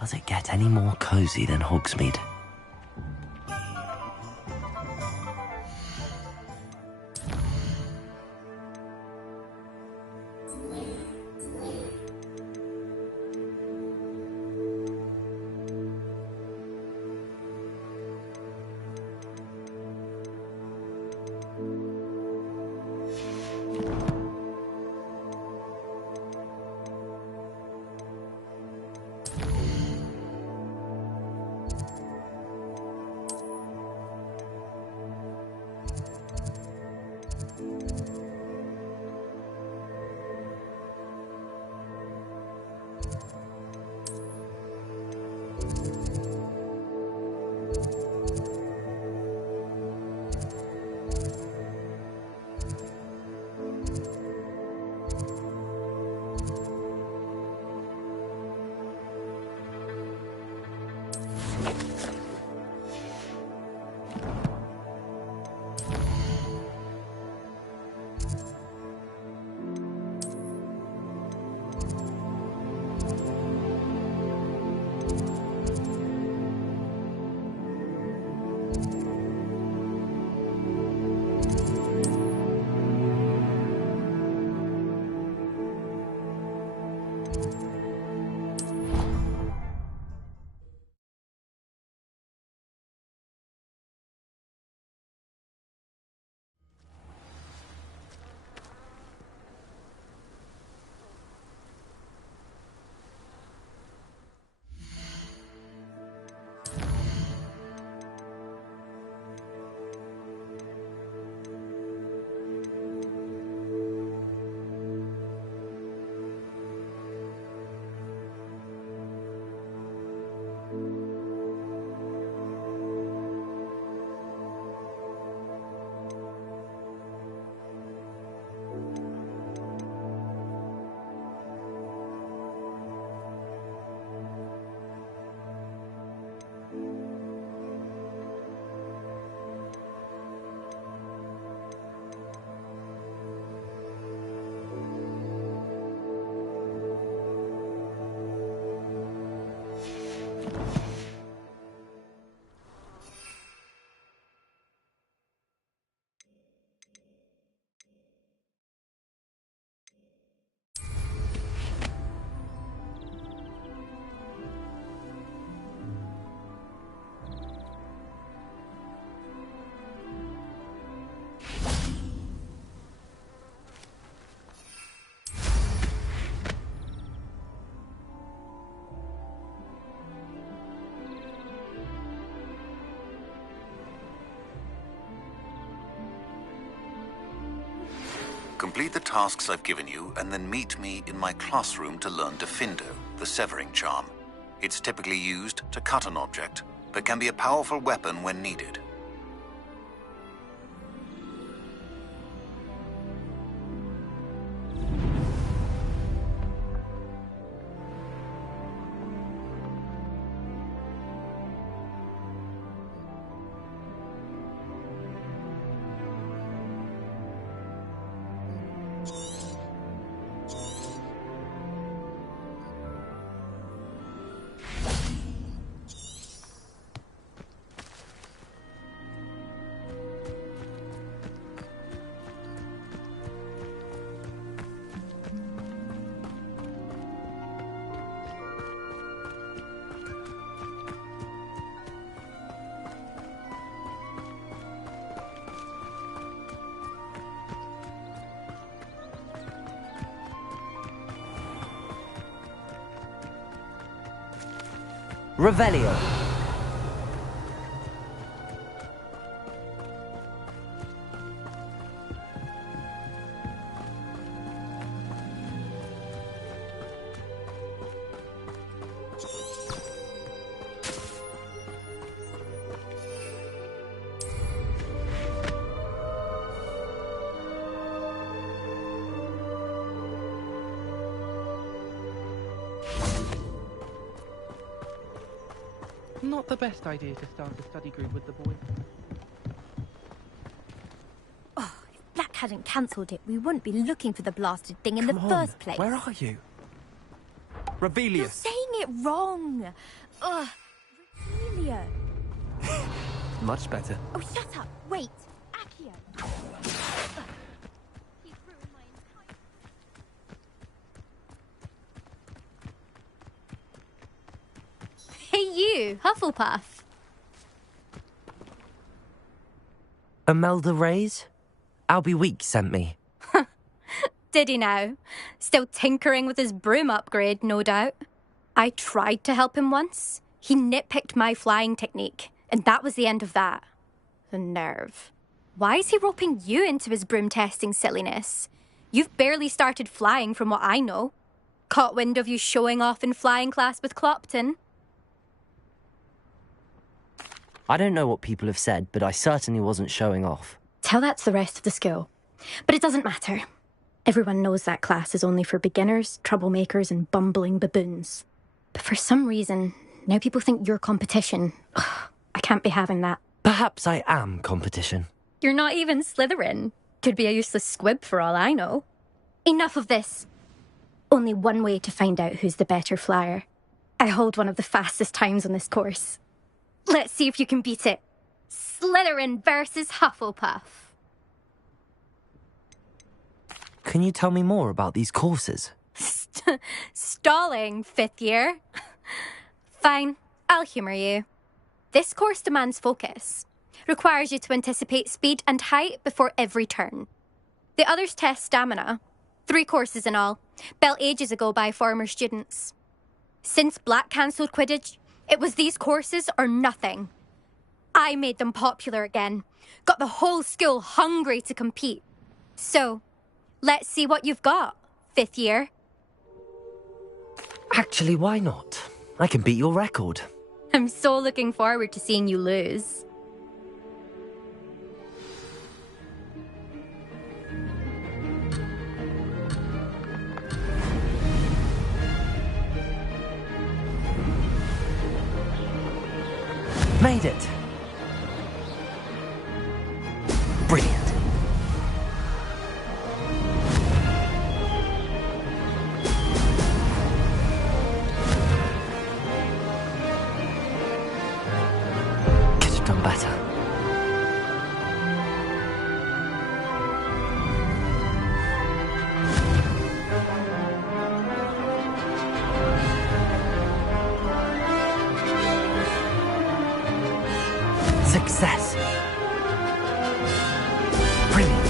Does it get any more cozy than Hogsmeade? Complete the tasks I've given you, and then meet me in my classroom to learn Defindo, the severing charm. It's typically used to cut an object, but can be a powerful weapon when needed. Revelio. Not the best idea to start a study group with the boys. Oh, if Black hadn't cancelled it, we wouldn't be looking for the blasted thing in the first place. Where are you? You're Revelius! saying it wrong. Ugh. Regalia. Much better. Oh, shut up. Wait. Accio. You've ruined my entire... Hey, you, Hufflepuff. Imelda Reyes? Albie Weeks sent me. Did he now? Still tinkering with his broom upgrade, no doubt. I tried to help him once. He nitpicked my flying technique, and that was the end of that. The nerve. Why is he roping you into his broom testing silliness? You've barely started flying from what I know. Caught wind of you showing off in flying class with Clopton. I don't know what people have said, but I certainly wasn't showing off. Tell that to the rest of the school. But it doesn't matter. Everyone knows that class is only for beginners, troublemakers, and bumbling baboons. But for some reason, now people think you're competition. Ugh, I can't be having that. Perhaps I am competition. You're not even Slytherin. Could be a useless squib for all I know. Enough of this. Only one way to find out who's the better flyer. I hold one of the fastest times on this course. Let's see if you can beat it. Slytherin versus Hufflepuff. Can you tell me more about these courses? Stalling, fifth year. Fine, I'll humour you. This course demands focus. Requires you to anticipate speed and height before every turn. The others test stamina. 3 courses in all, built ages ago by former students. Since Black cancelled Quidditch, it was these courses or nothing. I made them popular again. Got the whole school hungry to compete. So, let's see what you've got, fifth year. Actually, why not? I can beat your record. I'm so looking forward to seeing you lose. Made it! Brilliant. Could have done better. Success. Brilliant.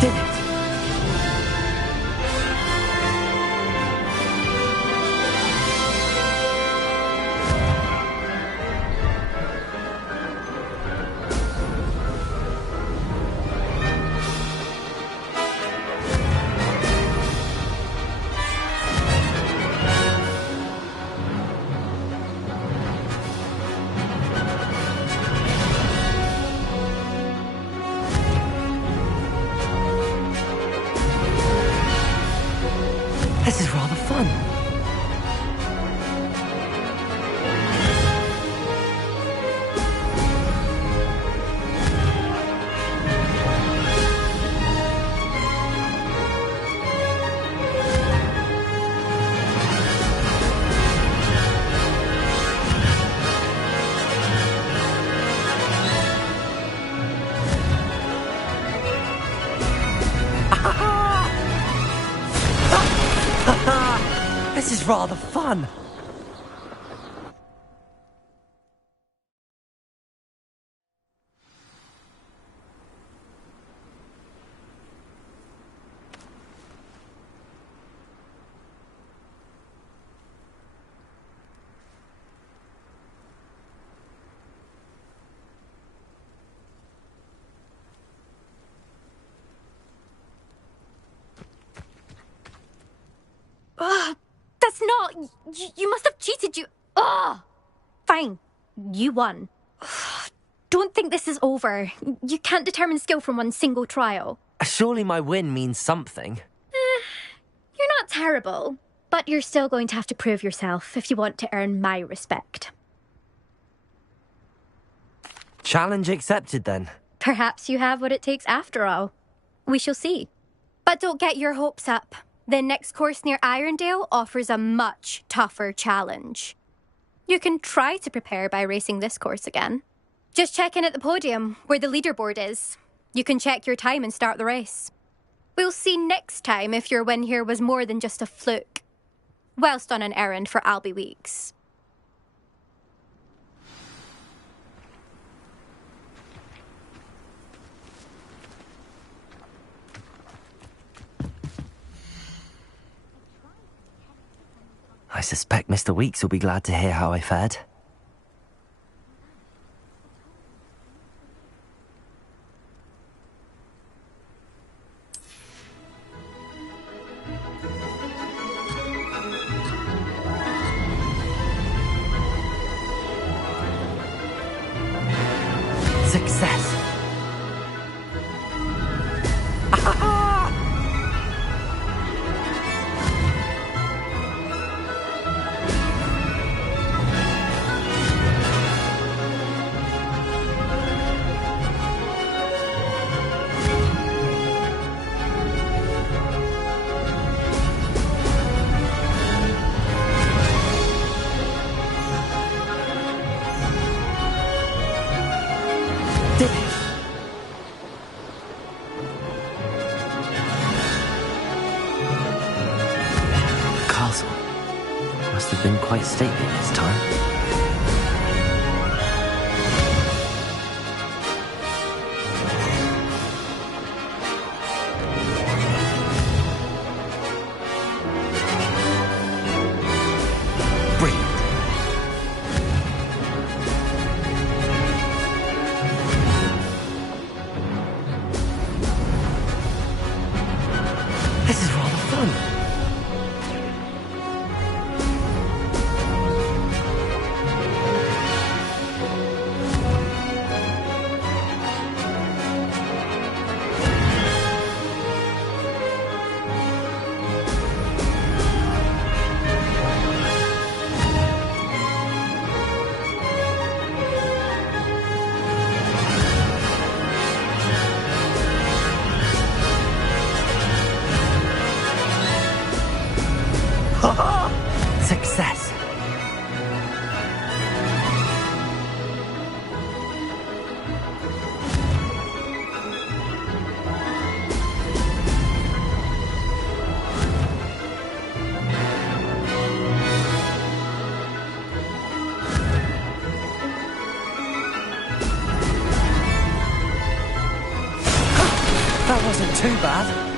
Did it. This is rather fun. This is rather fun. That's not... You must have cheated, you... Ugh! Fine. You won. don't think this is over. You can't determine skill from one single trial. Surely my win means something. You're not terrible, but you're still going to have to prove yourself if you want to earn my respect. Challenge accepted, then. Perhaps you have what it takes after all. We shall see. But don't get your hopes up. The next course near Irondale offers a much tougher challenge. You can try to prepare by racing this course again. Just check in at the podium, where the leaderboard is. You can check your time and start the race. We'll see next time if your win here was more than just a fluke. Whilst on an errand for Albie Weeks. I suspect Mr. Weeks will be glad to hear how I fared. Success! Castle must have been quite stately this time. Brilliant. This is rather fun. Success! That wasn't too bad.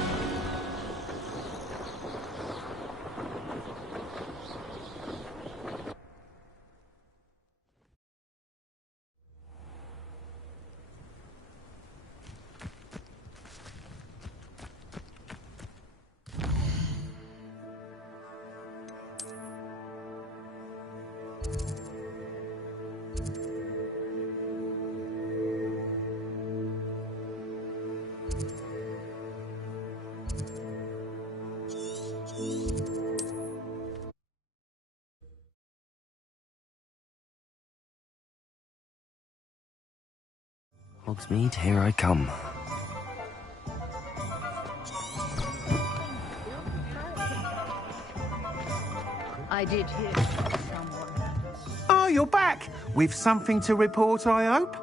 Hogsmeade, here I come. I did hear someone. Oh, you're back! With something to report, I hope?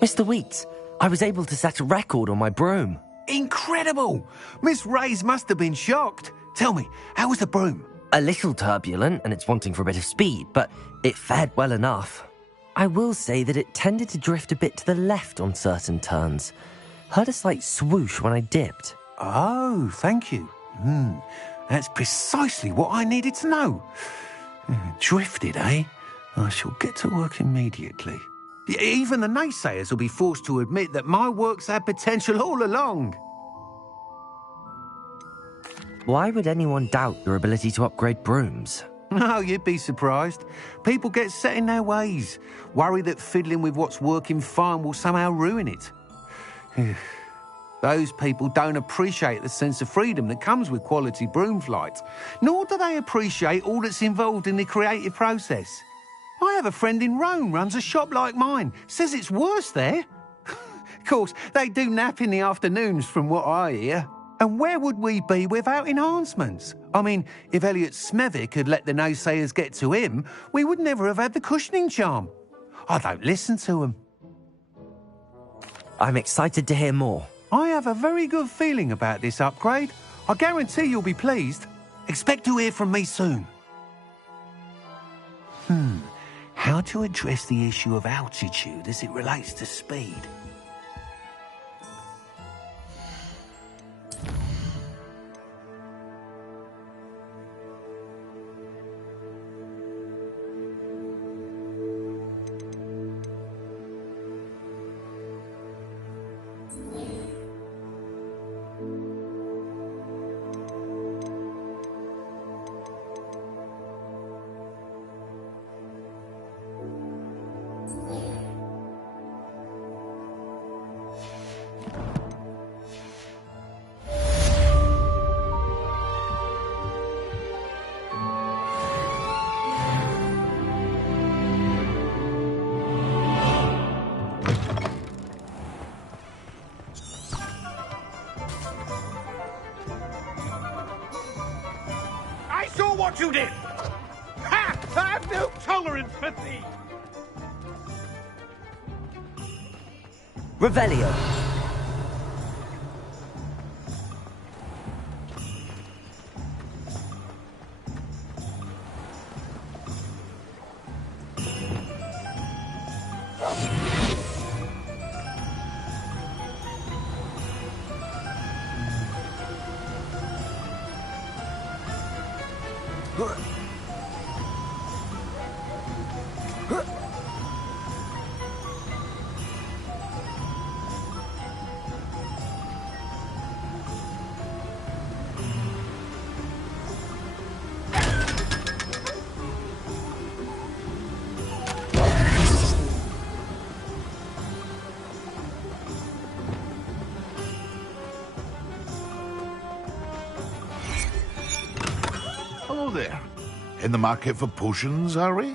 Mr. Weeks, I was able to set a record on my broom. Incredible! Miss Reyes must have been shocked. Tell me, how was the broom? A little turbulent, and it's wanting for a bit of speed, but it fared well enough. I will say that it tended to drift a bit to the left on certain turns. Heard a slight swoosh when I dipped. Oh, thank you. That's precisely what I needed to know. Drifted, eh? I shall get to work immediately. Even the naysayers will be forced to admit that my work's had potential all along. Why would anyone doubt your ability to upgrade brooms? No, you'd be surprised. People get set in their ways, worry that fiddling with what's working fine will somehow ruin it. Those people don't appreciate the sense of freedom that comes with quality broom flight, nor do they appreciate all that's involved in the creative process. I have a friend in Rome runs a shop like mine, says it's worse there. Of course, they do nap in the afternoons from what I hear. And where would we be without enhancements? I mean, if Elliot Smethwick had let the naysayers get to him, we would never have had the cushioning charm. I don't listen to them. I'm excited to hear more. I have a very good feeling about this upgrade. I guarantee you'll be pleased. Expect to hear from me soon. How to address the issue of altitude as it relates to speed? What you did! Ha! I have no tolerance for thieves! Revelio. Hello there. In the market for potions, are we?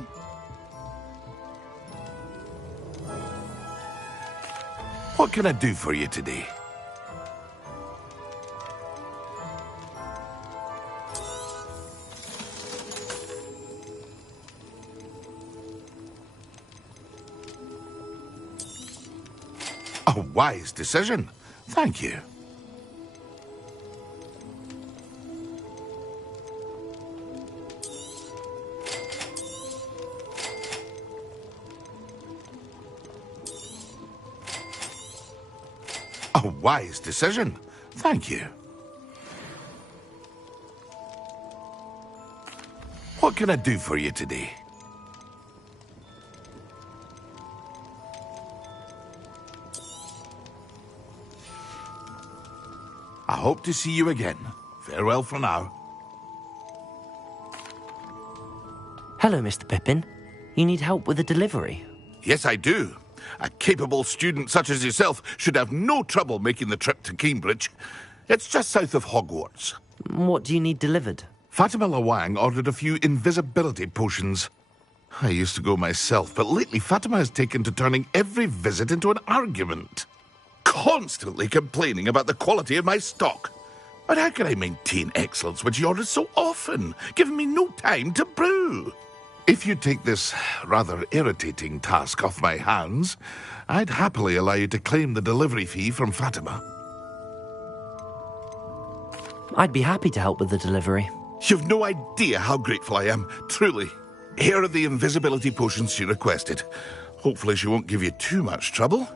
What can I do for you today? A wise decision. Thank you. A wise decision. Thank you. What can I do for you today? I hope to see you again. Farewell for now. Hello, Mr. Pippin. You need help with a delivery? Yes, I do. A capable student such as yourself should have no trouble making the trip to Cambridge. It's just south of Hogwarts. What do you need delivered? Fatima Lawang ordered a few invisibility potions. I used to go myself, but lately Fatima has taken to turning every visit into an argument. Constantly complaining about the quality of my stock. But how can I maintain excellence when she orders so often, giving me no time to brew? If you take this rather irritating task off my hands, I'd happily allow you to claim the delivery fee from Fatima. I'd be happy to help with the delivery. You've no idea how grateful I am, truly. Here are the invisibility potions she requested. Hopefully she won't give you too much trouble.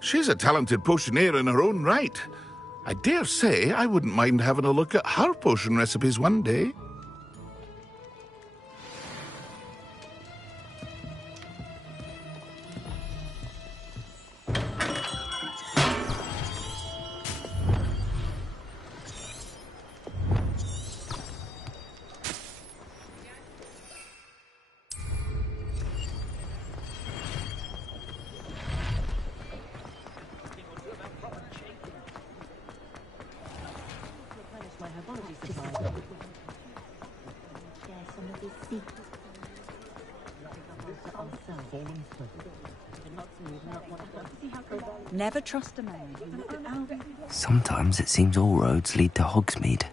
She's a talented potioneer in her own right. I dare say I wouldn't mind having a look at her potion recipes one day. Never trust a man. Sometimes it seems all roads lead to Hogsmeade.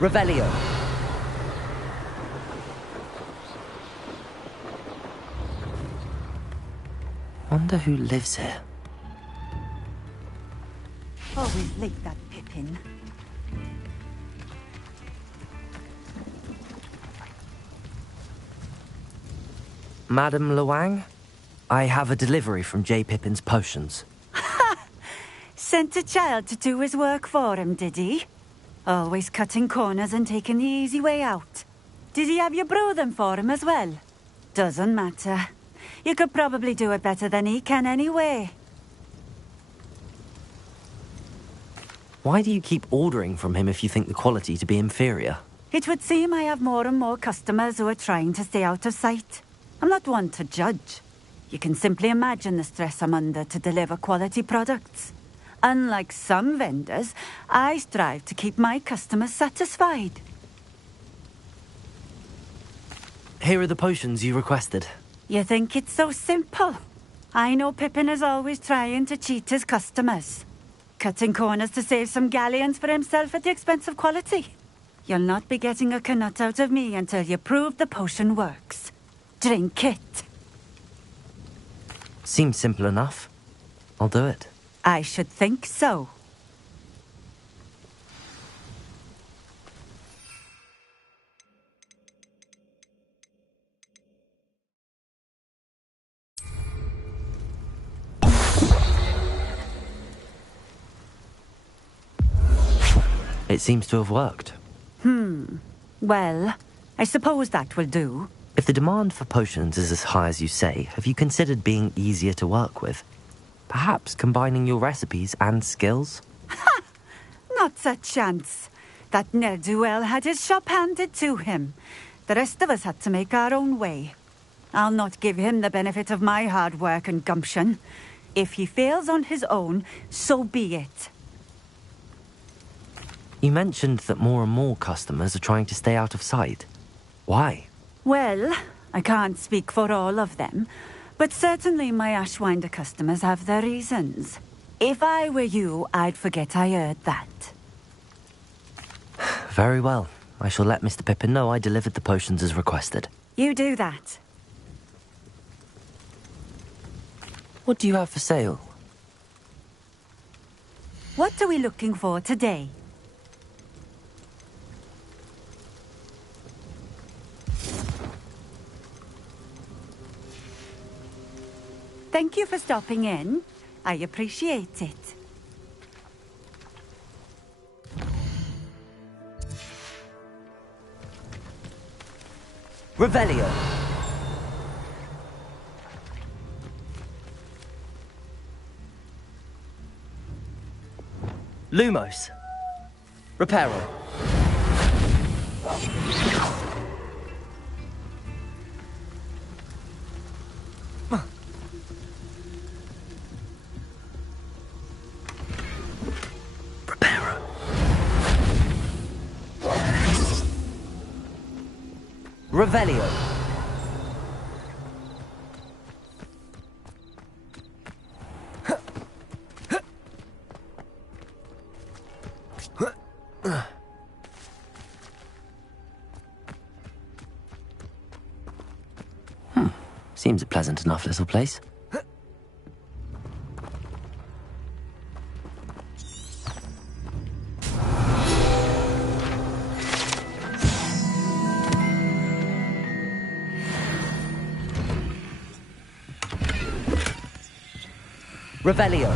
Revelio. Wonder who lives here. Always like that Pippin. Madam Luang, I have a delivery from J. Pippin's potions. Sent a child to do his work for him, did he? Always cutting corners and taking the easy way out. Did he have you brew them for him as well? Doesn't matter. You could probably do it better than he can anyway. Why do you keep ordering from him if you think the quality to be inferior? It would seem I have more and more customers who are trying to stay out of sight. I'm not one to judge. You can simply imagine the stress I'm under to deliver quality products. Unlike some vendors, I strive to keep my customers satisfied. Here are the potions you requested. You think it's so simple? I know Pippin is always trying to cheat his customers. Cutting corners to save some galleons for himself at the expense of quality. You'll not be getting a canut out of me until you prove the potion works. Drink it. Seems simple enough. I'll do it. I should think so. It seems to have worked. Well, I suppose that will do. If the demand for potions is as high as you say, have you considered being easier to work with? Perhaps combining your recipes and skills? Not a chance. That ne'er-do-well had his shop handed to him. The rest of us had to make our own way. I'll not give him the benefit of my hard work and gumption. If he fails on his own, so be it. You mentioned that more and more customers are trying to stay out of sight. Why? Well, I can't speak for all of them, but certainly my Ashwinder customers have their reasons. If I were you, I'd forget I heard that. Very well. I shall let Mr. Pippin know I delivered the potions as requested. You do that. What do you have for sale? What are we looking for today? Thank you for stopping in. I appreciate it. Revelio. Lumos. Reparo. Reparo. Revelio. Seems a pleasant enough little place. Revelio.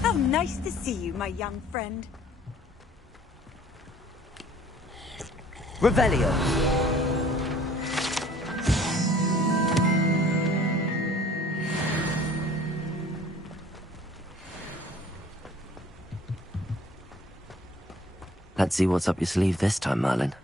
How nice to see you, my young friend. Revelio. Let's see what's up your sleeve this time, Merlin.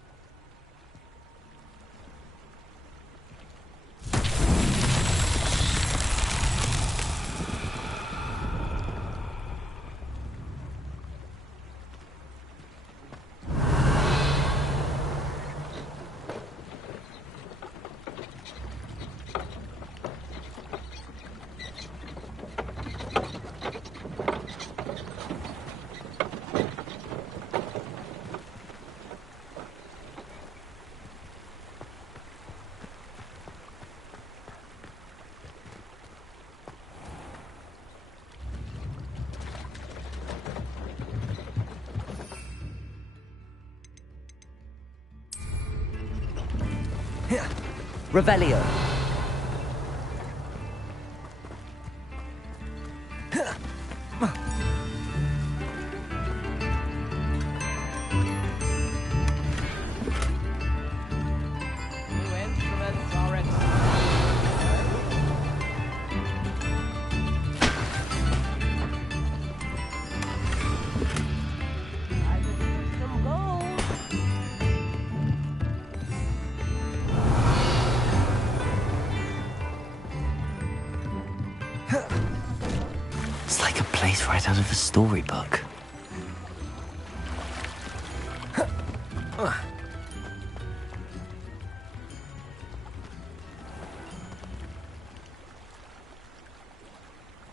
Revelio. New instruments are at I could use some gold. It's like a place right out of a storybook.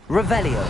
Revelio.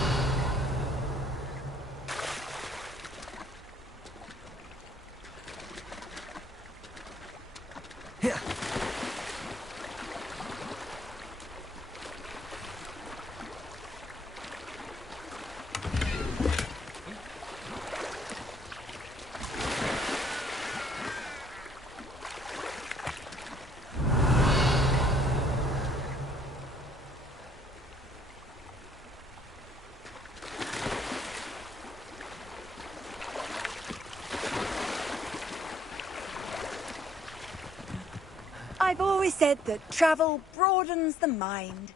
I've always said that travel broadens the mind.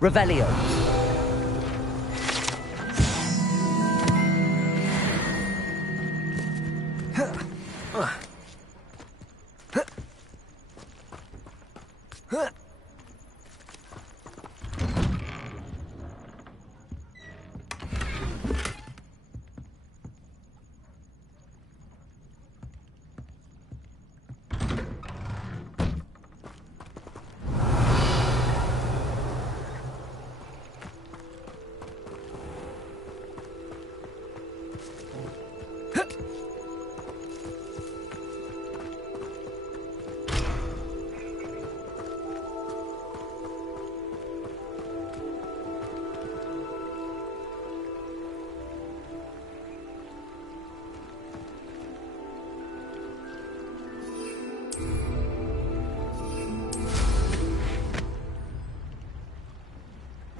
Revelio.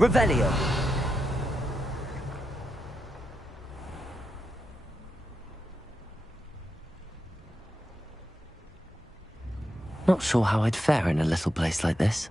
Revelio. Not sure how I'd fare in a little place like this.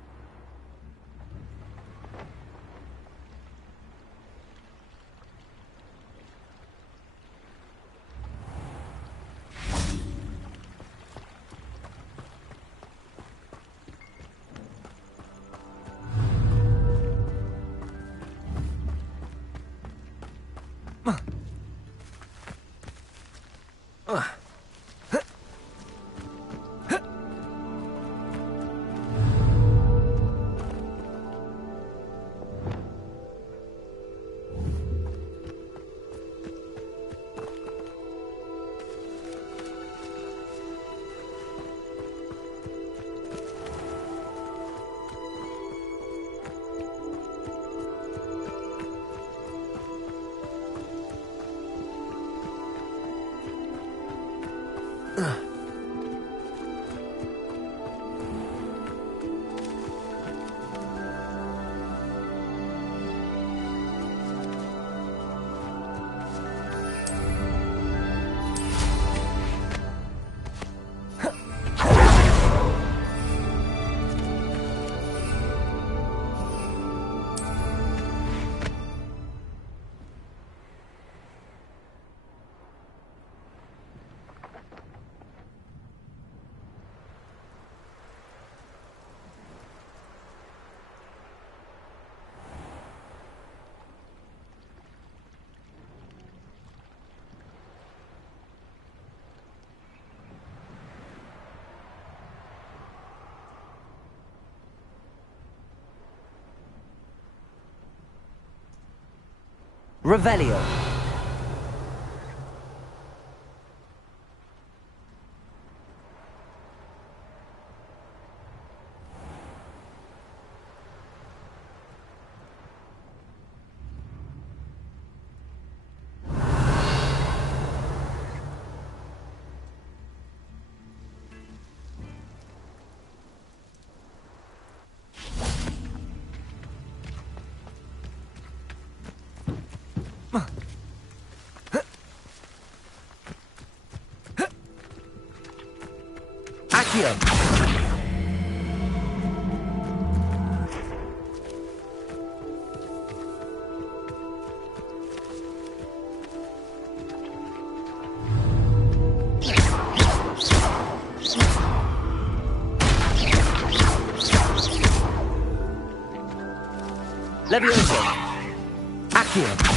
Revelio. Accio. Levioso. Accio.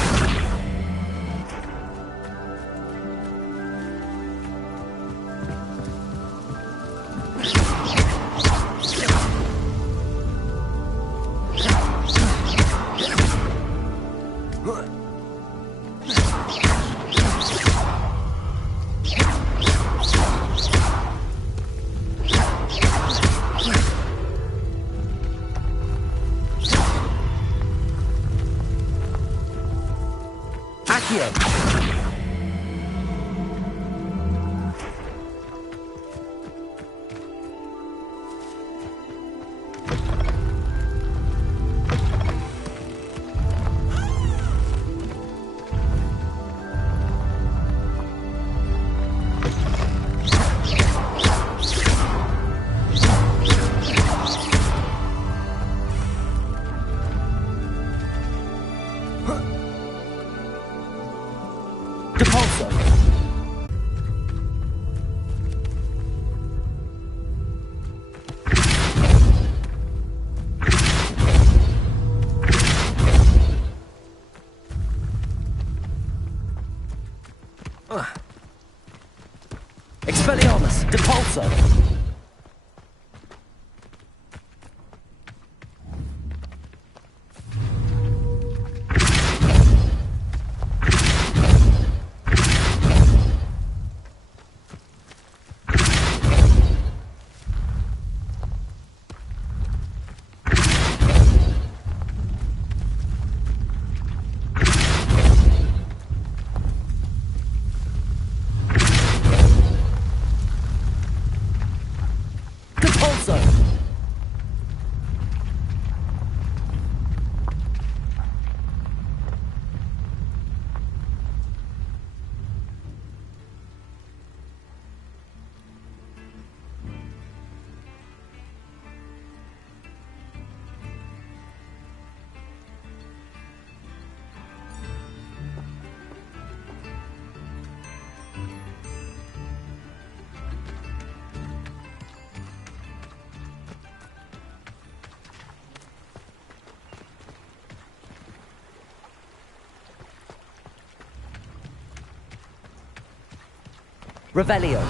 Revelio.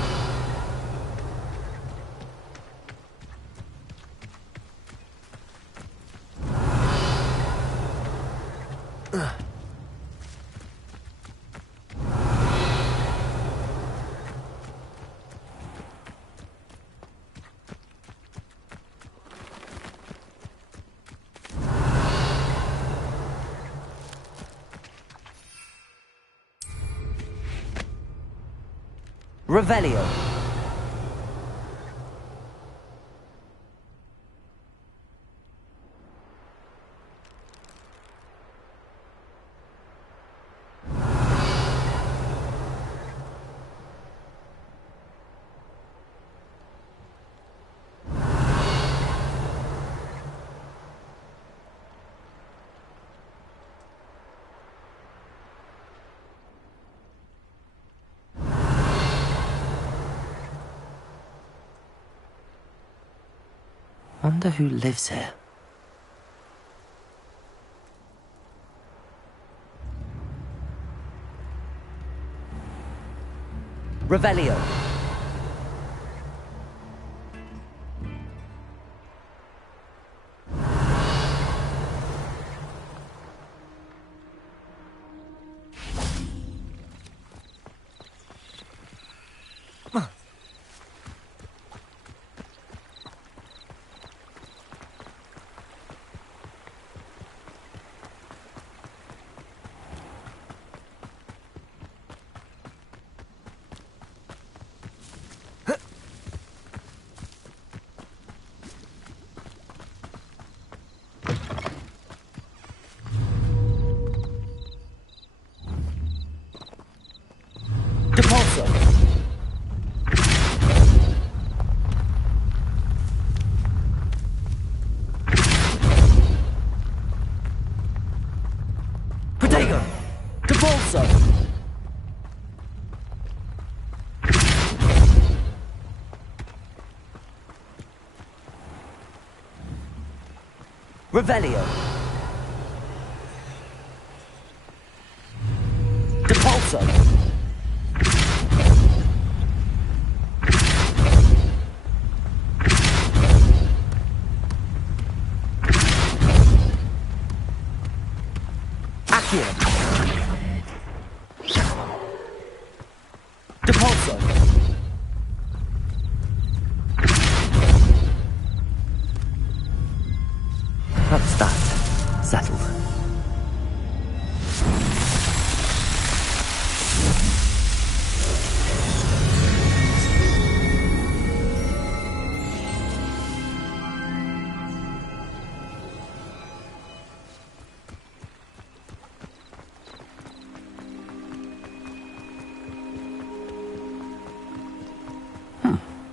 Revelio. Wonder who lives here. Revelio. Depulso. Protego. Depulso. Revelio. Depulso. Depulso. That's that. Settled.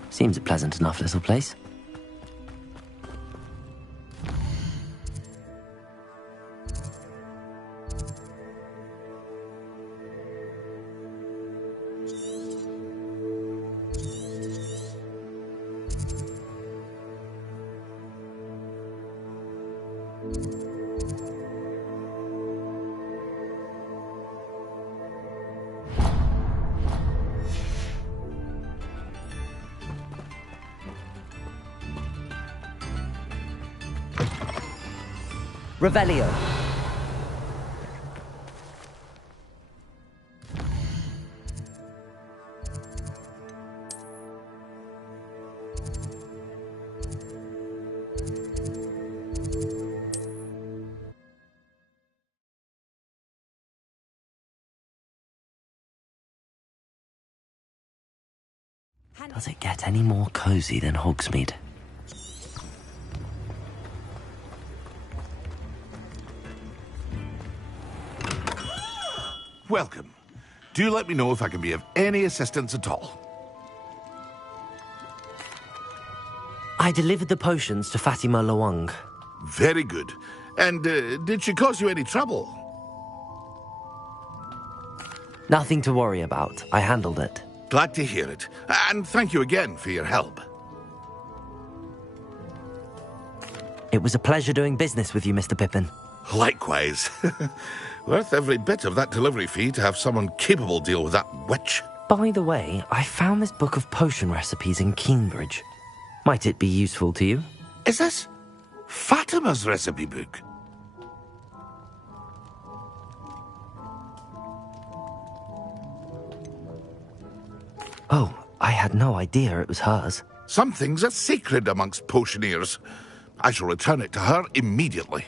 Seems a pleasant enough little place. Revelio. Does it get any more cozy than Hogsmeade? Welcome. Do let me know if I can be of any assistance at all. I delivered the potions to Fatima Lawang. Very good. And did she cause you any trouble? Nothing to worry about. I handled it. Glad to hear it. And thank you again for your help. It was a pleasure doing business with you, Mr. Pippin. Likewise. Worth every bit of that delivery fee to have someone capable deal with that witch. By the way, I found this book of potion recipes in Cambridge. Might it be useful to you? Is this Fatima's recipe book? Oh, I had no idea it was hers. Some things are sacred amongst potioneers. I shall return it to her immediately.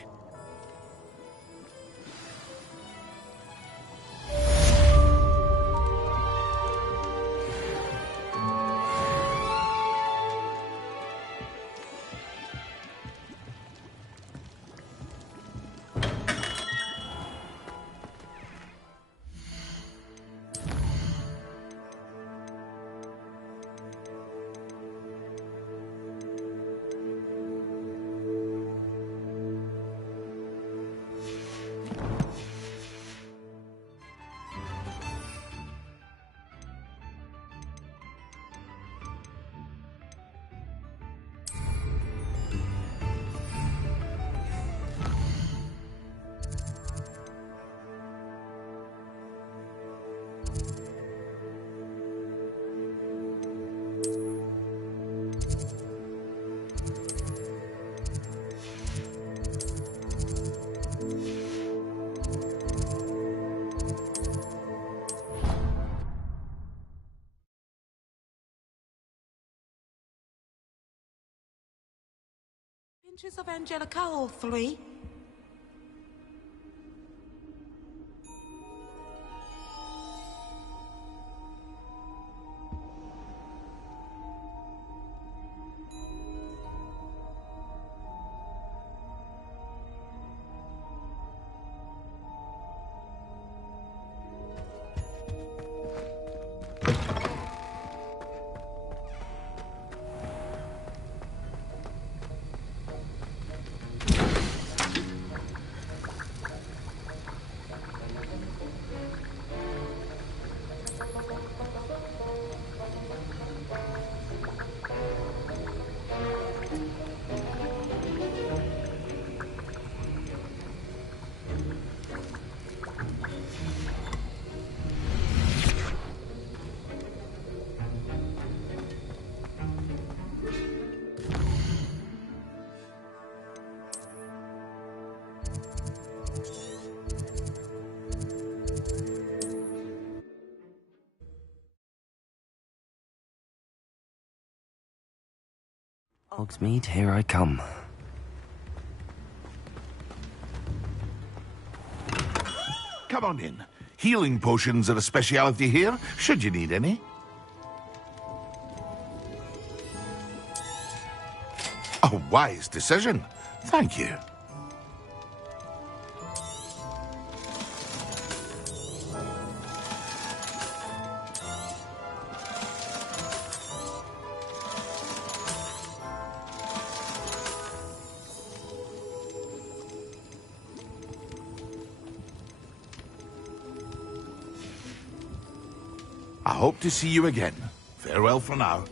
Pinches of Angelica, all three. Hogsmeade, here I come. Come on in. Healing potions are a speciality here, should you need any. A wise decision. Thank you. I hope to see you again. Farewell for now.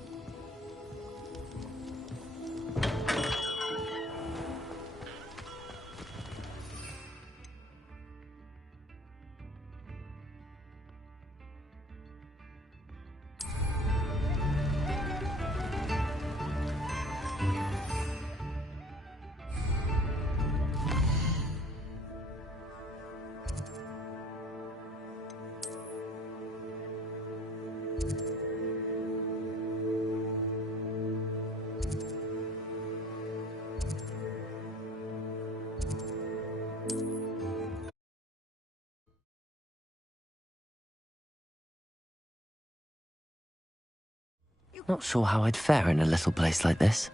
Not sure how I'd fare in a little place like this.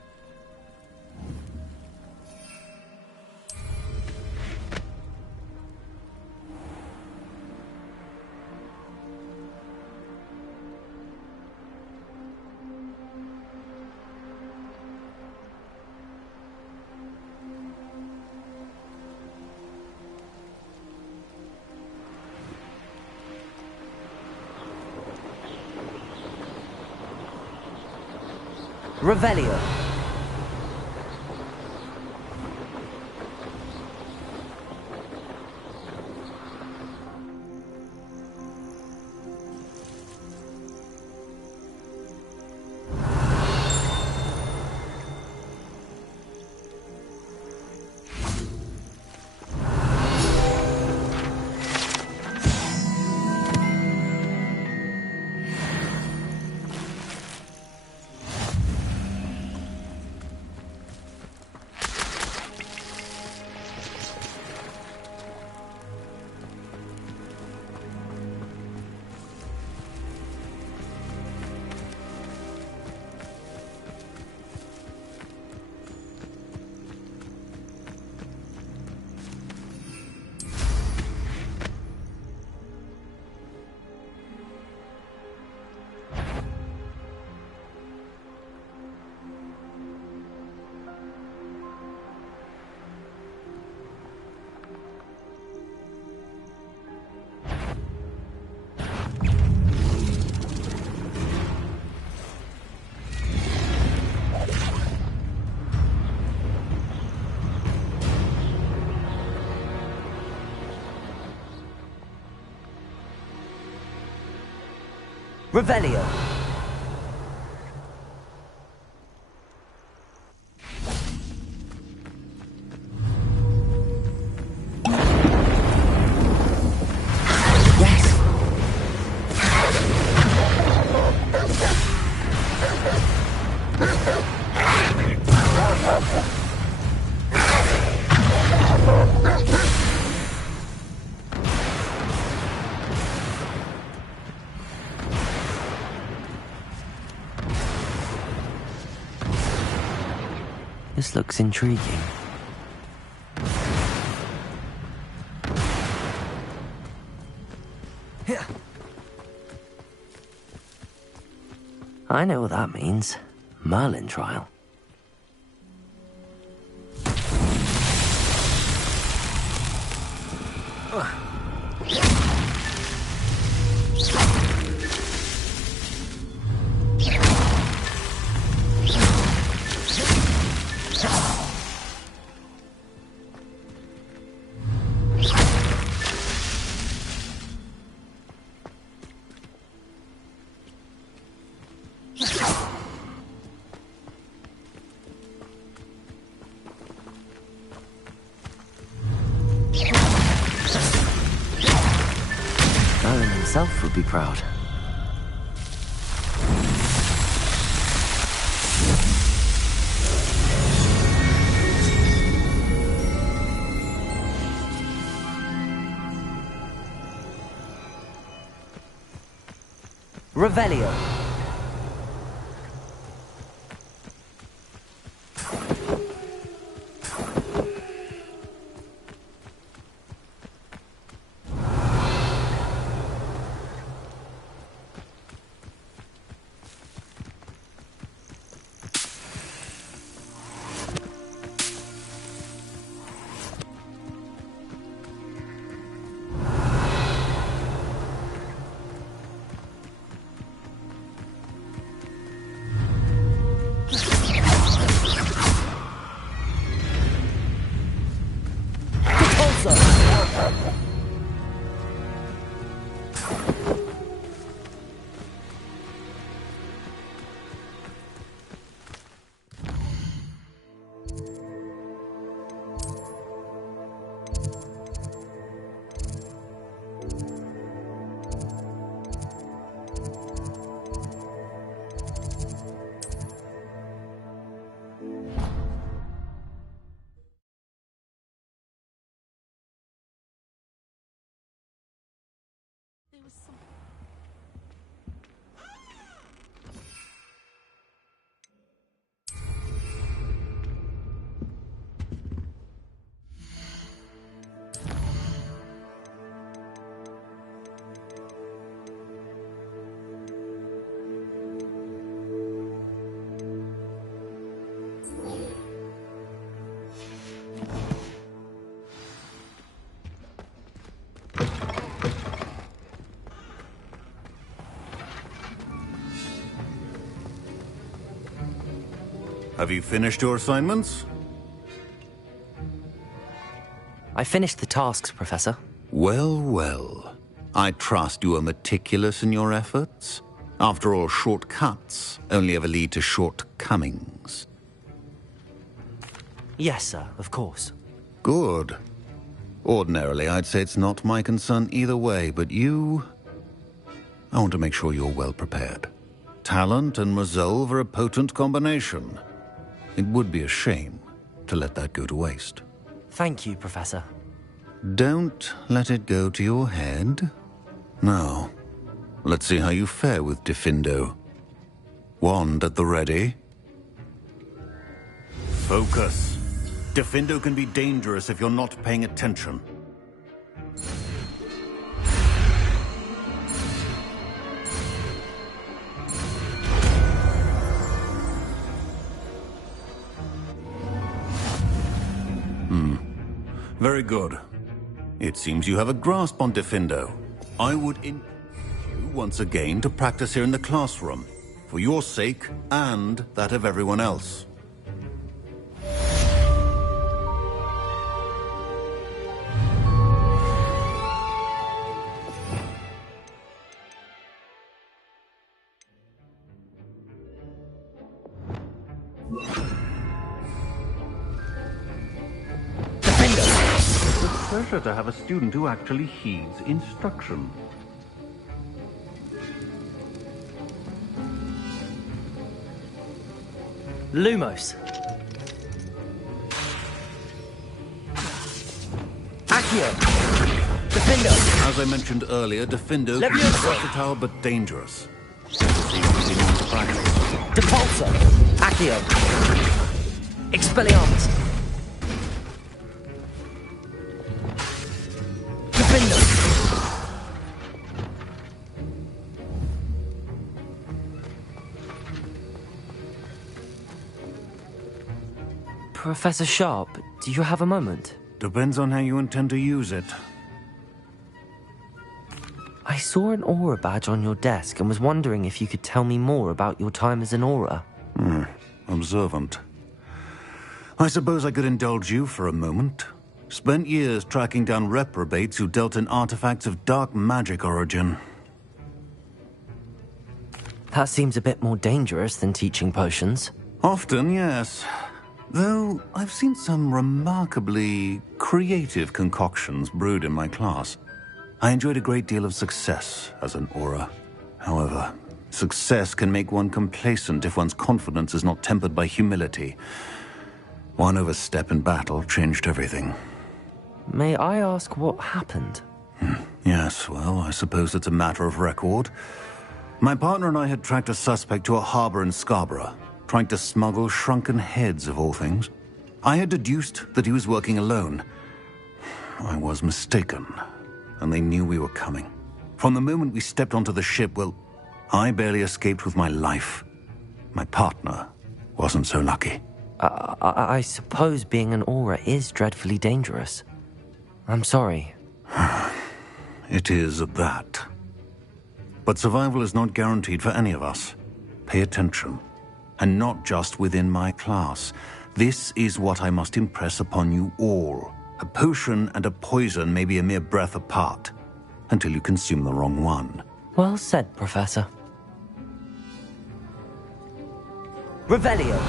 Revelio. Revelio. Yes. This looks intriguing. I know what that means. Merlin trial. Merlin himself would be proud. Revelio. Have you finished your assignments? I finished the tasks, Professor. Well, well. I trust you are meticulous in your efforts. After all, shortcuts only ever lead to shortcomings. Yes, sir, of course. Good. Ordinarily, I'd say it's not my concern either way, but you... I want to make sure you're well prepared. Talent and resolve are a potent combination. It would be a shame to let that go to waste. Thank you, Professor. Don't let it go to your head. Now, let's see how you fare with Diffindo. Wand at the ready. Focus. Diffindo can be dangerous if you're not paying attention. Very good. It seems you have a grasp on Diffindo. I would invite you once again to practice here in the classroom, for your sake and that of everyone else. pleasure to have a student who actually heeds instruction. Lumos. Accio. Defendo. As I mentioned earlier, Defendo can be Leviosa. versatile but dangerous. See continuing to practice. Depulso. Accio. Expelliarmus. Defendo. Professor Sharp, do you have a moment? Depends on how you intend to use it. I saw an aura badge on your desk and was wondering if you could tell me more about your time as an aura. Observant. I suppose I could indulge you for a moment. Spent years tracking down reprobates who dealt in artifacts of dark magic origin. That seems a bit more dangerous than teaching potions. Often, yes. Though I've seen some remarkably creative concoctions brewed in my class. I enjoyed a great deal of success as an aura. However, success can make one complacent if one's confidence is not tempered by humility. One overstep in battle changed everything. May I ask what happened? Yes, well, I suppose it's a matter of record. My partner and I had tracked a suspect to a harbor in Scarborough, trying to smuggle shrunken heads of all things. I had deduced that he was working alone. I was mistaken, and they knew we were coming. From the moment we stepped onto the ship, well, I barely escaped with my life. My partner wasn't so lucky. I suppose being an aura is dreadfully dangerous. I'm sorry. It is that. But survival is not guaranteed for any of us. Pay attention. And not just within my class. This is what I must impress upon you all. A potion and a poison may be a mere breath apart, until you consume the wrong one. Well said, Professor. Revelio.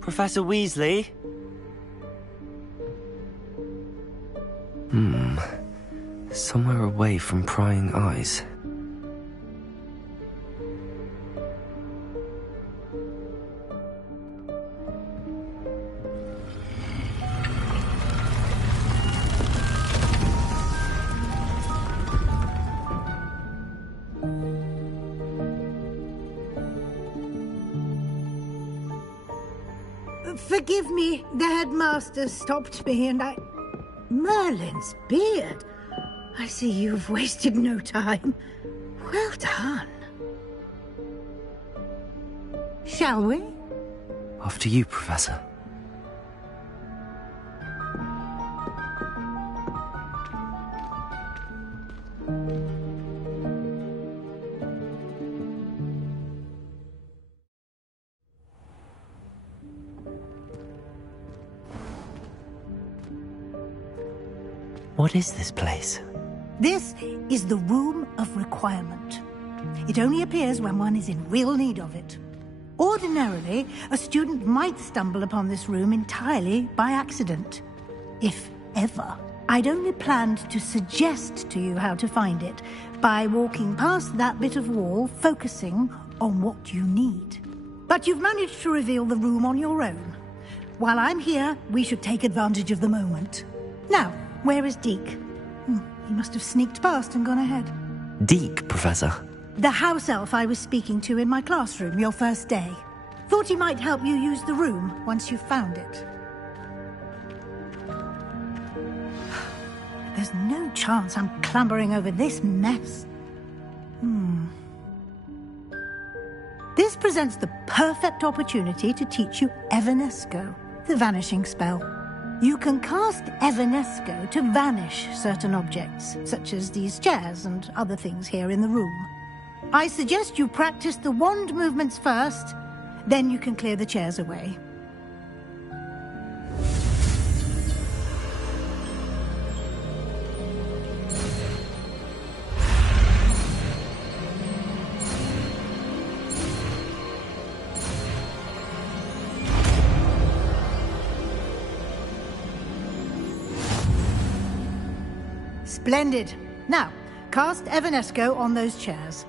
Professor Weasley? Somewhere away from prying eyes. Forgive me, the headmaster stopped me and I... Merlin's beard. I see you've wasted no time. Well done. Shall we? After you, Professor. What is this place? This is the Room of Requirement. It only appears when one is in real need of it. Ordinarily, a student might stumble upon this room entirely by accident. If ever. I'd only planned to suggest to you how to find it by walking past that bit of wall, focusing on what you need. But you've managed to reveal the room on your own. While I'm here, we should take advantage of the moment. Now, where is Deke? He must have sneaked past and gone ahead. Deke, Professor. The house elf I was speaking to in my classroom your first day. Thought he might help you use the room once you've found it. There's no chance I'm clambering over this mess. This presents the perfect opportunity to teach you Evanesco, the vanishing spell. You can cast Evanesco to vanish certain objects, such as these chairs and other things here in the room. I suggest you practice the wand movements first, then you can clear the chairs away. Splendid. Now, cast Evanesco on those chairs.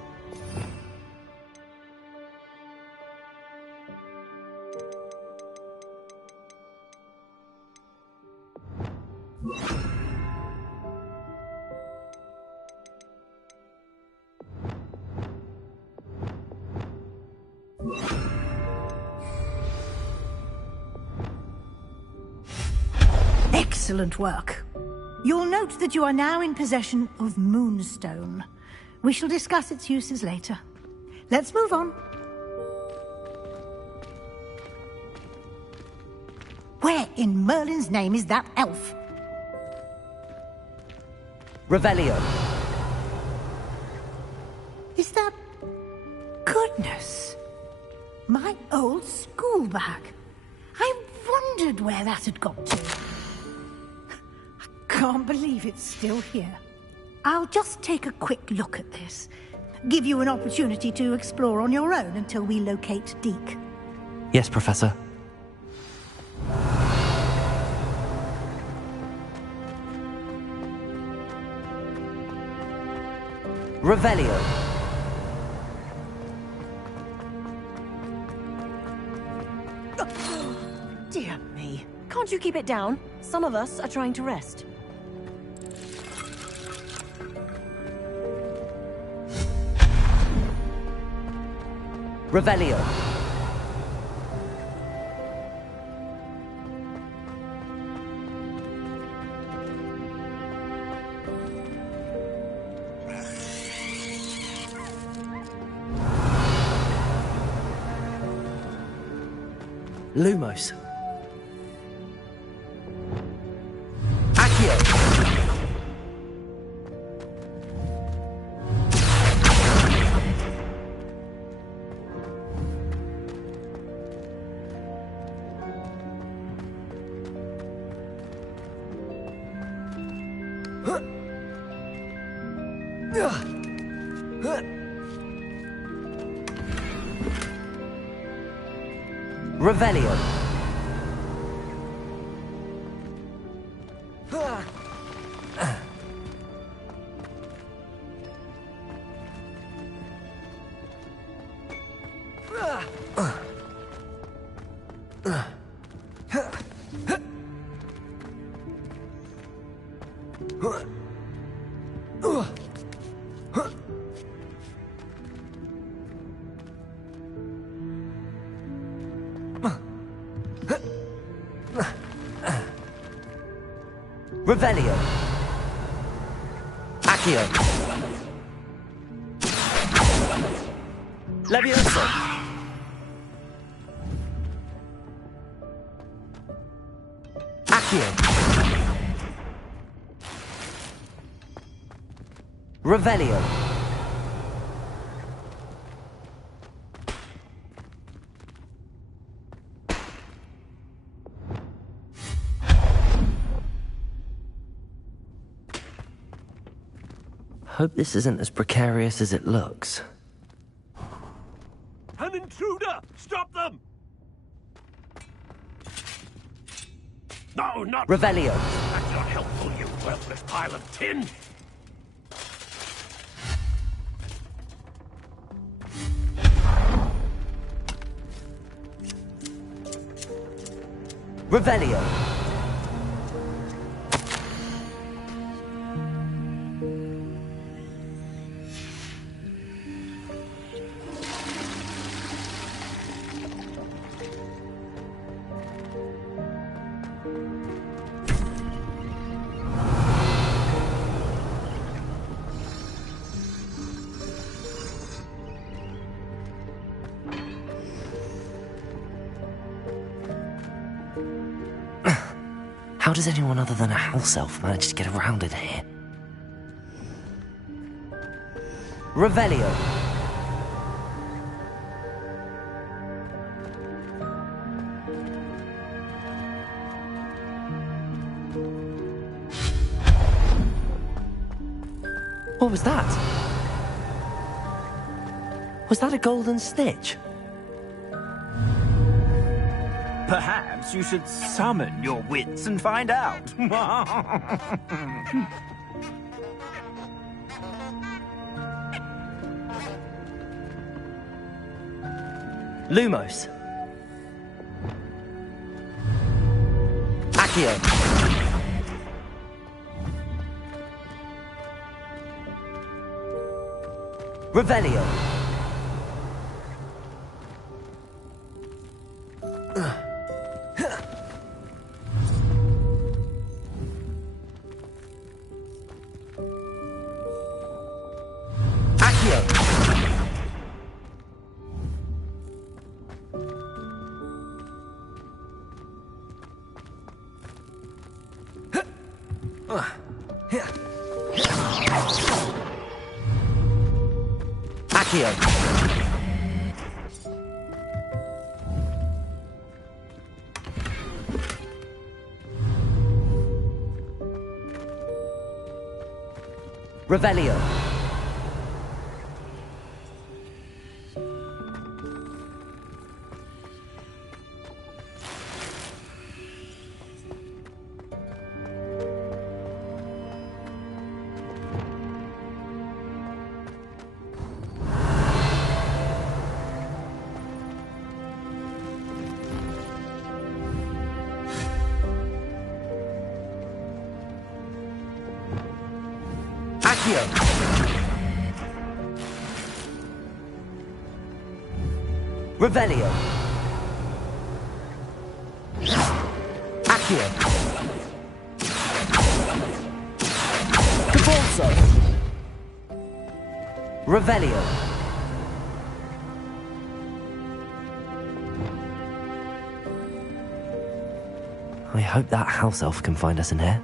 Excellent work. You'll note that you are now in possession of Moonstone. We shall discuss its uses later. Let's move on. Where in Merlin's name is that elf? Revelio. Is that... Goodness! My old school bag. I wondered where that had got to. Can't believe it's still here. I'll just take a quick look at this. Give you an opportunity to explore on your own until we locate Deke. Yes, Professor. Revelio. Dear me. Can't you keep it down? Some of us are trying to rest. Revelio. Lumos. Accio. Revelio. Revelio. Accio. Levioso. Accio. Revelio. Hope this isn't as precarious as it looks. An intruder! Stop them! No, not... Revelio. That's not helpful, you worthless pile of tin! Revelio. How does anyone other than a house elf manage to get around in here? Revelio. What was that? Was that a golden snitch? Perhaps you should summon your wits and find out. Lumos. Accio. Revelio. Accio. Revelio. Accio. Revelio. Accio. Cabalso. Revelio. I hope that house elf can find us in here.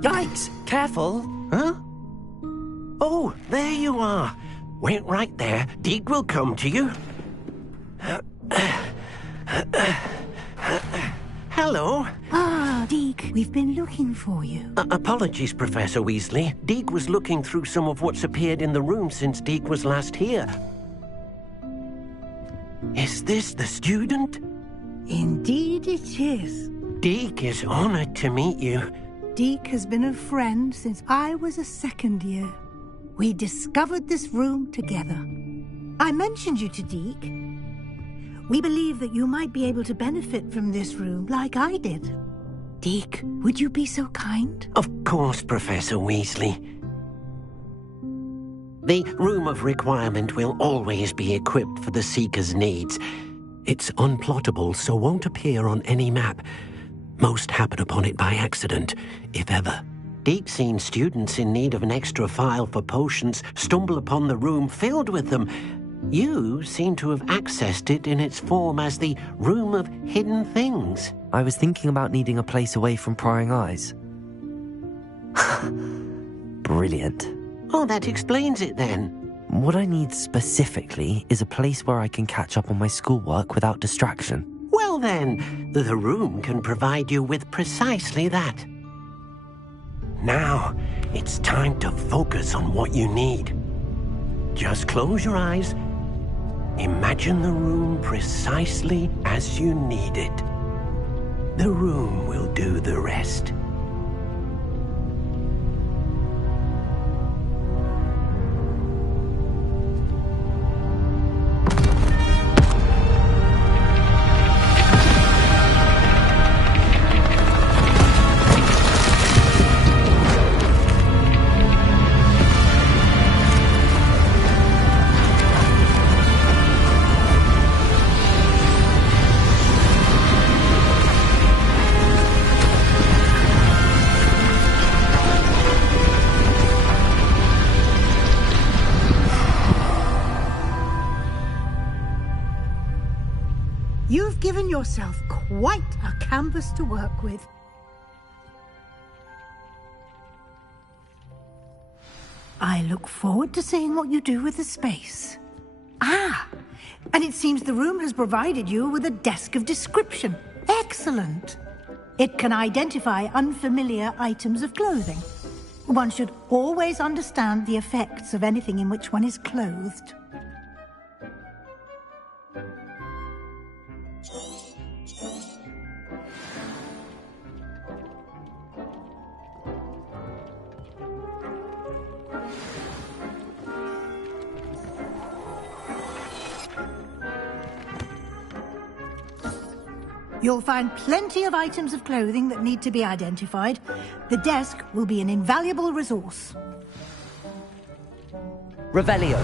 Yikes! Careful. Huh? Oh, there you are. Wait right there. Deke will come to you. Hello. Ah, Deke, we've been looking for you. Apologies, Professor Weasley. Deke was looking through some of what's appeared in the room since Deke was last here. Is this the student? Indeed it is. Deke is honored to meet you. Deke has been a friend since I was a second year. We discovered this room together. I mentioned you to Deke. We believe that you might be able to benefit from this room like I did. Deke, would you be so kind? Of course, Professor Weasley. The Room of Requirement will always be equipped for the Seeker's needs. It's unplottable, so won't appear on any map. Most happen upon it by accident, if ever. Deke's seen students in need of an extra file for potions stumble upon the room filled with them. You seem to have accessed it in its form as the Room of Hidden Things. I was thinking about needing a place away from prying eyes. Brilliant. Oh, that explains it then. What I need specifically is a place where I can catch up on my schoolwork without distraction. Well then, the room can provide you with precisely that. Now, it's time to focus on what you need. Just close your eyes. Imagine the room precisely as you need it. The room will do the rest. You've given yourself quite a canvas to work with. I look forward to seeing what you do with the space. Ah, and it seems the room has provided you with a desk of description. Excellent. It can identify unfamiliar items of clothing. One should always understand the effects of anything in which one is clothed. You'll find plenty of items of clothing that need to be identified. The desk will be an invaluable resource. Revelio.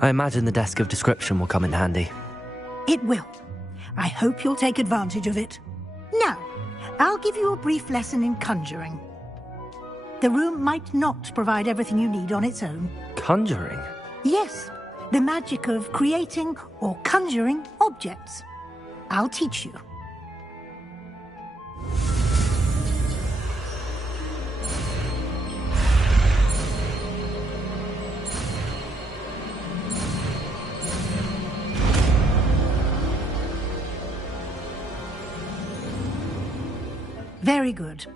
I imagine the desk of description will come in handy. It will. I hope you'll take advantage of it. Now, I'll give you a brief lesson in conjuring. The room might not provide everything you need on its own. Conjuring? Yes, the magic of creating or conjuring objects. I'll teach you. Very good.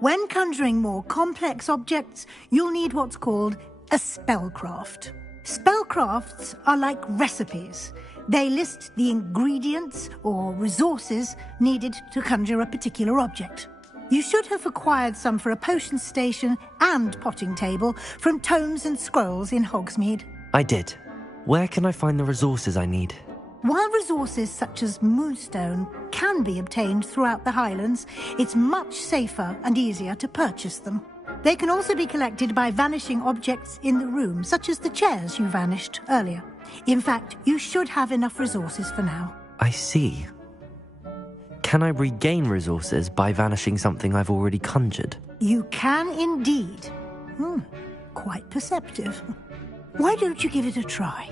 When conjuring more complex objects, you'll need what's called a spellcraft. Spellcrafts are like recipes. They list the ingredients or resources needed to conjure a particular object. You should have acquired some for a potion station and potting table from tomes and scrolls in Hogsmeade. I did. Where can I find the resources I need? While resources such as moonstone can be obtained throughout the Highlands, it's much safer and easier to purchase them. They can also be collected by vanishing objects in the room, such as the chairs you vanished earlier. In fact, you should have enough resources for now. I see. Can I regain resources by vanishing something I've already conjured? You can indeed. Quite perceptive. Why don't you give it a try?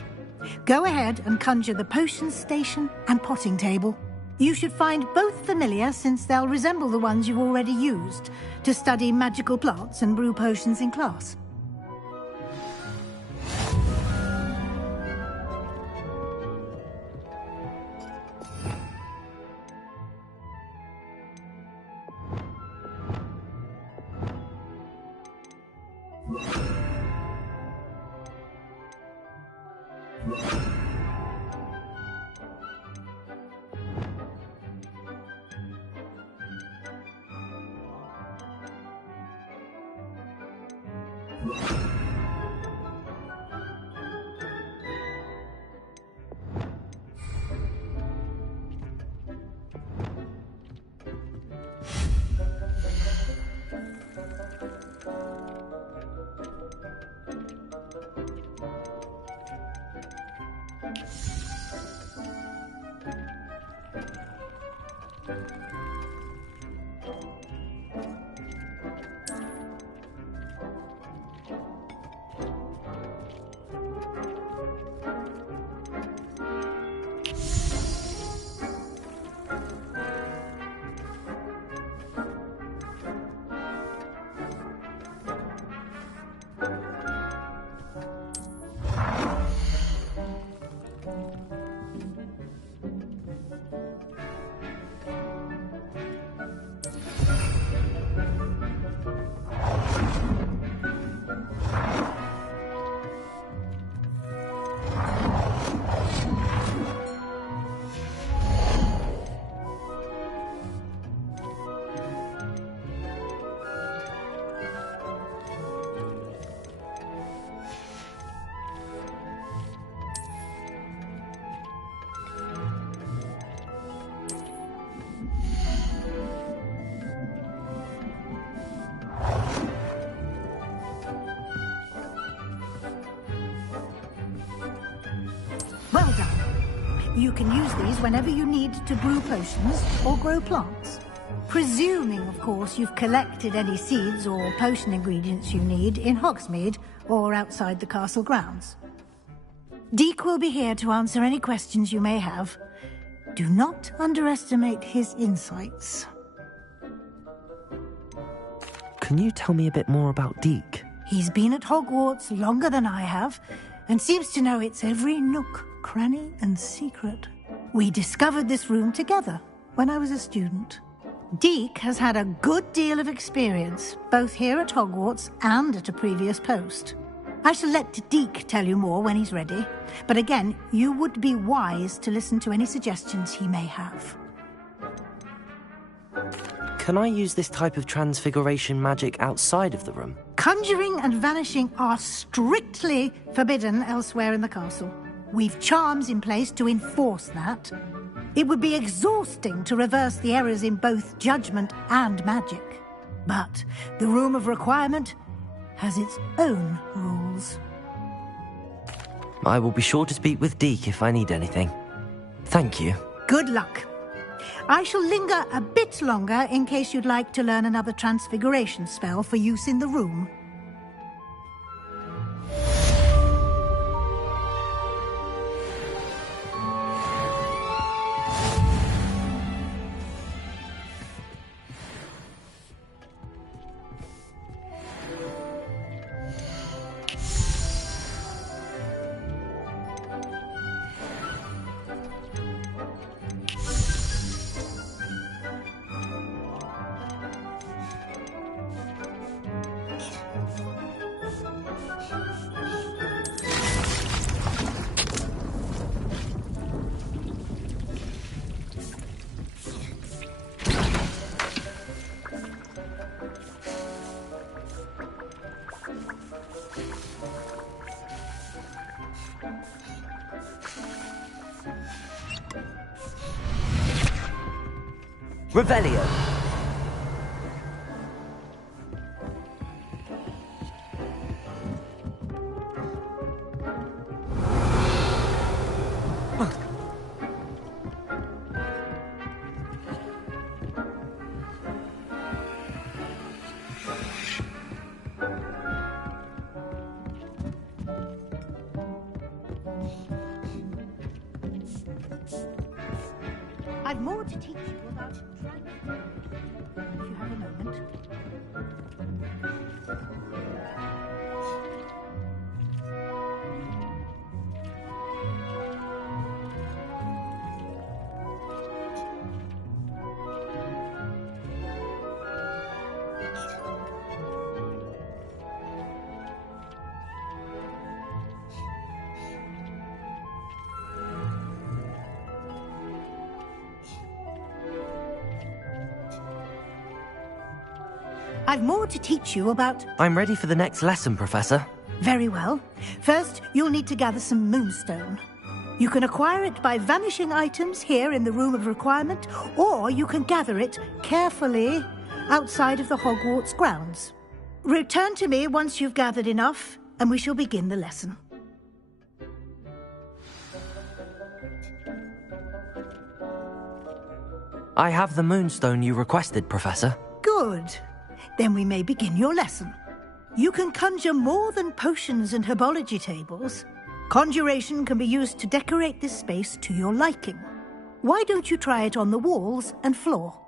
Go ahead and conjure the potion station and potting table. You should find both familiar, since they'll resemble the ones you've already used to study magical plants and brew potions in class. You can use these whenever you need to brew potions or grow plants. Presuming, of course, you've collected any seeds or potion ingredients you need in Hogsmeade or outside the castle grounds. Deke will be here to answer any questions you may have. Do not underestimate his insights. Can you tell me a bit more about Deke? He's been at Hogwarts longer than I have, and seems to know its every nook, cranny, and secret. We discovered this room together when I was a student. Deke has had a good deal of experience, both here at Hogwarts and at a previous post. I shall let Deke tell you more when he's ready, but again, you would be wise to listen to any suggestions he may have. Can I use this type of transfiguration magic outside of the room? Conjuring and vanishing are strictly forbidden elsewhere in the castle. We've charms in place to enforce that. It would be exhausting to reverse the errors in both judgment and magic. But the Room of Requirement has its own rules. I will be sure to speak with Deke if I need anything. Thank you. Good luck. I shall linger a bit longer in case you'd like to learn another transfiguration spell for use in the room. Revelio. I've more to teach you about if you have a moment. I've more to teach you about... I'm ready for the next lesson, Professor. Very well. First, you'll need to gather some moonstone. You can acquire it by vanishing items here in the Room of Requirement, or you can gather it carefully outside of the Hogwarts grounds. Return to me once you've gathered enough, and we shall begin the lesson. I have the moonstone you requested, Professor. Good. Then we may begin your lesson. You can conjure more than potions and herbology tables. Conjuration can be used to decorate this space to your liking. Why don't you try it on the walls and floor?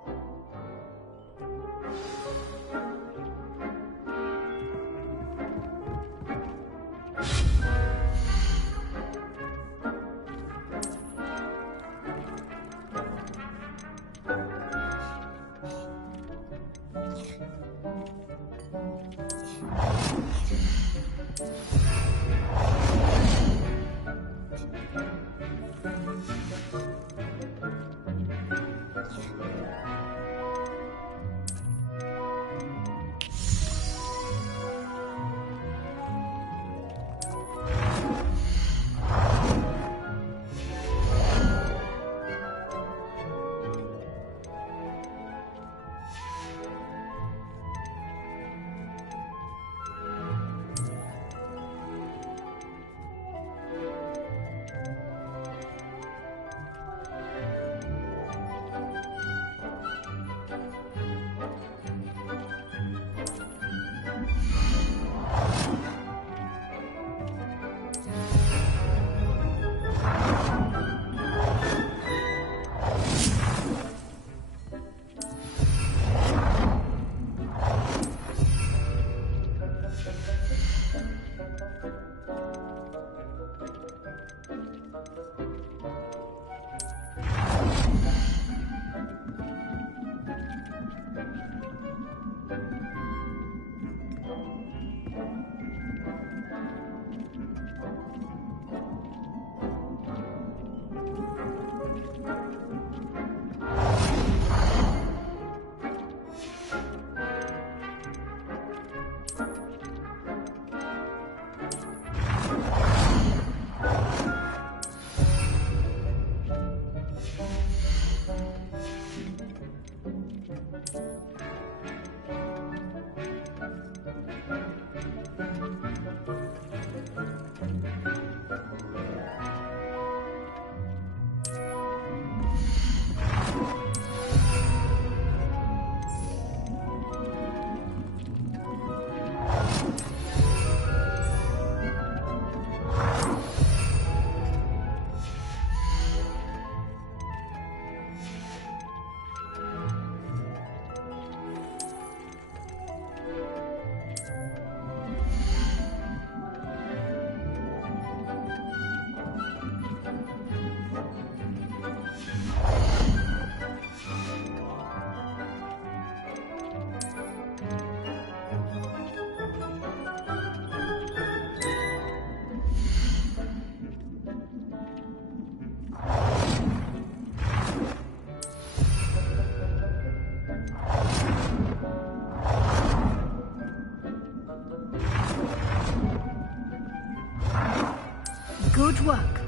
Good work.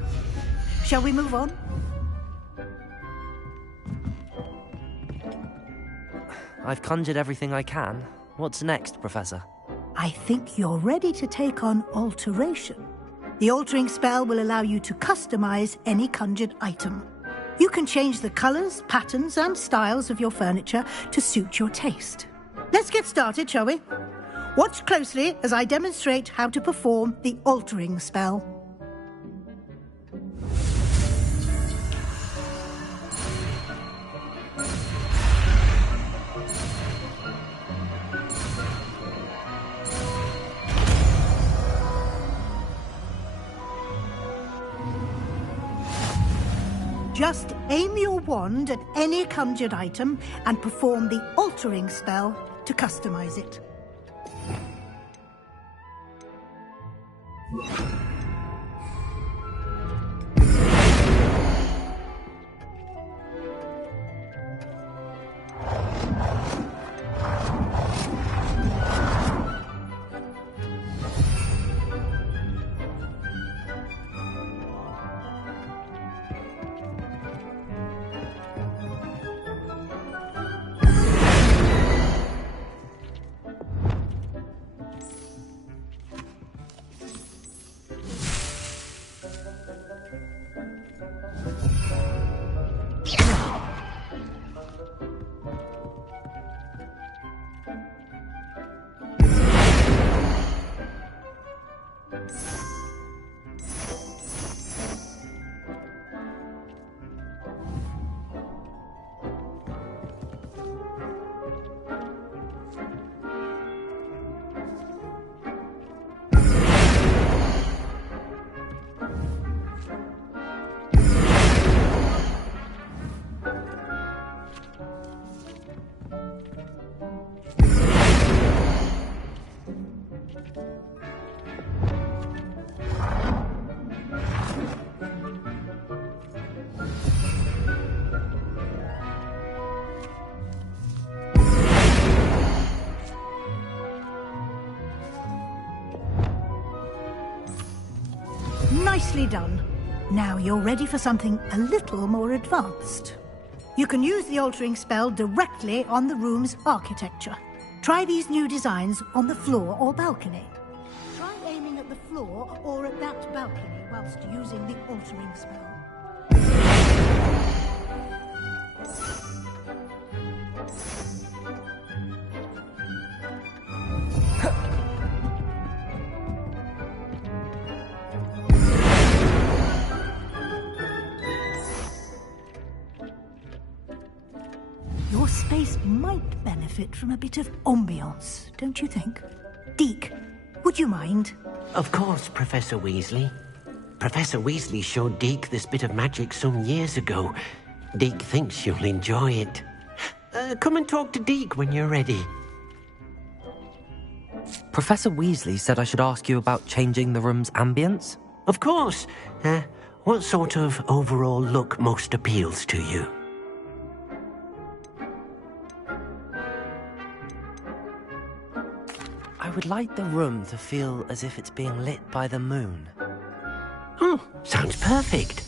Shall we move on? I've conjured everything I can. What's next, Professor? I think you're ready to take on alteration. The altering spell will allow you to customize any conjured item. You can change the colors, patterns, and styles of your furniture to suit your taste. Let's get started, shall we? Watch closely as I demonstrate how to perform the altering spell. Just aim your wand at any conjured item and perform the altering spell to customize it. Nicely done. Now you're ready for something a little more advanced. You can use the altering spell directly on the room's architecture. Try these new designs on the floor or balcony. Try aiming at the floor or at that balcony whilst using the altering spell. Your space might benefit from a bit of ambiance, don't you think? Deke, would you mind? Of course, Professor Weasley. Professor Weasley showed Deke this bit of magic some years ago. Deke thinks you'll enjoy it. Come and talk to Deke when you're ready. Professor Weasley said I should ask you about changing the room's ambience? Of course. What sort of overall look most appeals to you? I would like the room to feel as if it's being lit by the moon. Oh, sounds perfect.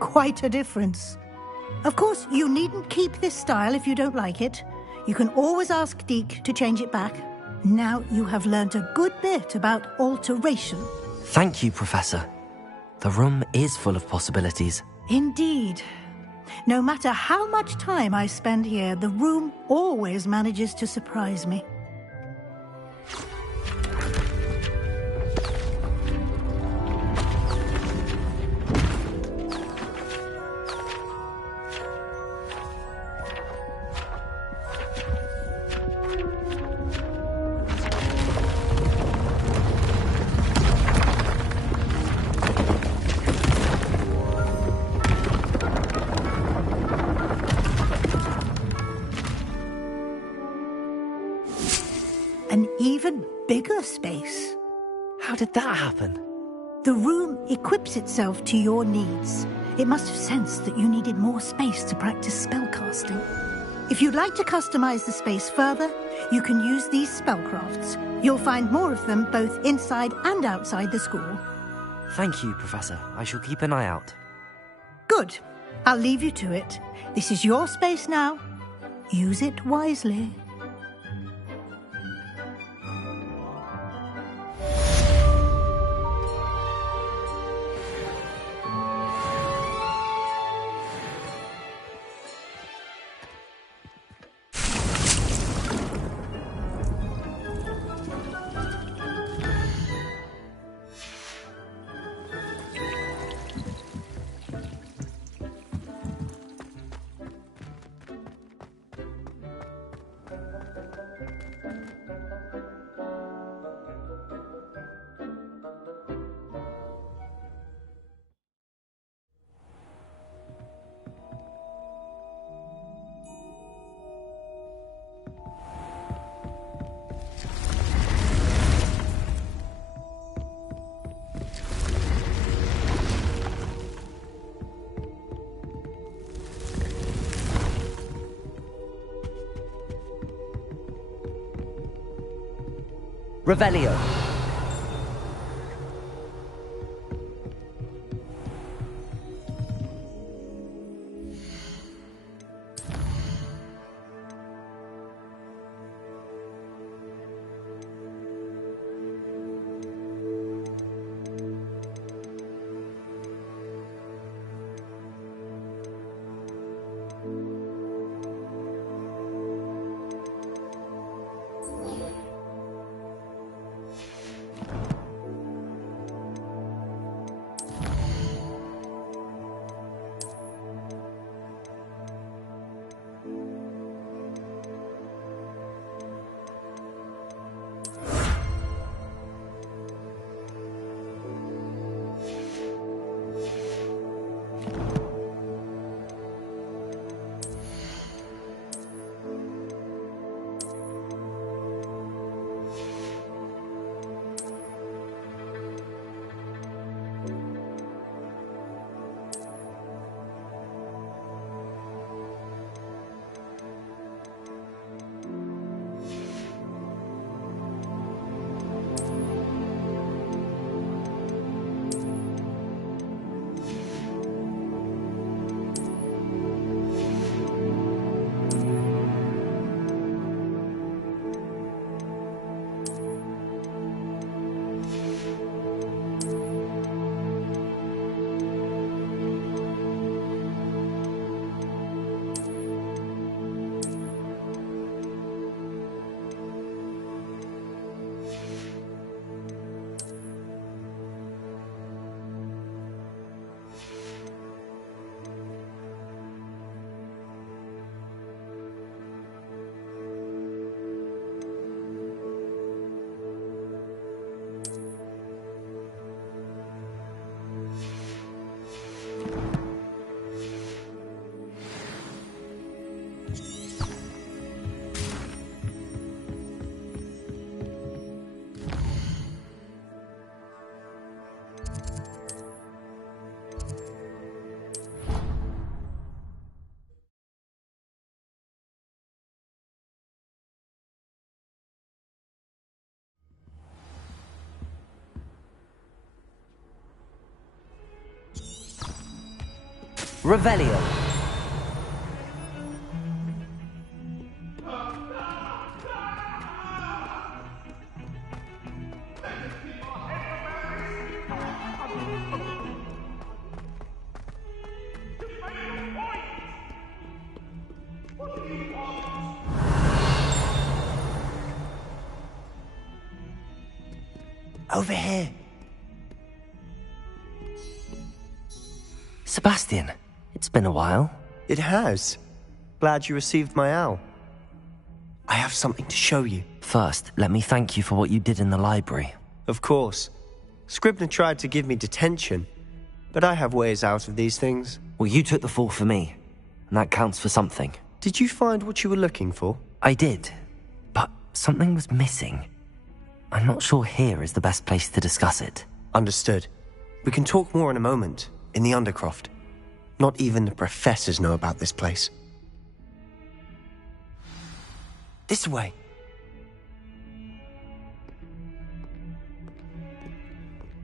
Quite a difference. Of course, you needn't keep this style if you don't like it. You can always ask Deke to change it back. Now you have learnt a good bit about alteration. Thank you, Professor. The room is full of possibilities. Indeed. No matter how much time I spend here, the room always manages to surprise me. An even bigger space. How did that happen? The room equips itself to your needs. It must have sensed that you needed more space to practice spellcasting. If you'd like to customize the space further, you can use these spellcrafts. You'll find more of them both inside and outside the school. Thank you, Professor. I shall keep an eye out. Good. I'll leave you to it. This is your space now. Use it wisely. Revelio. Revelio. Over here. Sebastian, it's been a while. It has. Glad you received my owl. I have something to show you. First, let me thank you for what you did in the library. Of course. Scribner tried to give me detention, but I have ways out of these things. Well, you took the fall for me, and that counts for something. Did you find what you were looking for? I did, but something was missing. I'm not sure here is the best place to discuss it. Understood. We can talk more in a moment, in the Undercroft. Not even the professors know about this place. This way.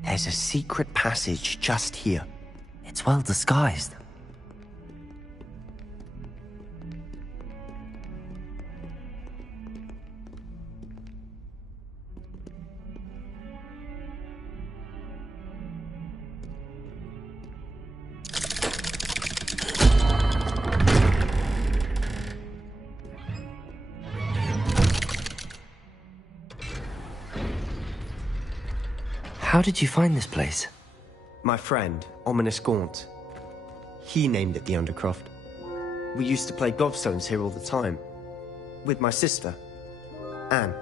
There's a secret passage just here. It's well disguised. How did you find this place? My friend, Ominous Gaunt. He named it the Undercroft. We used to play gobstones here all the time. With my sister, Anne.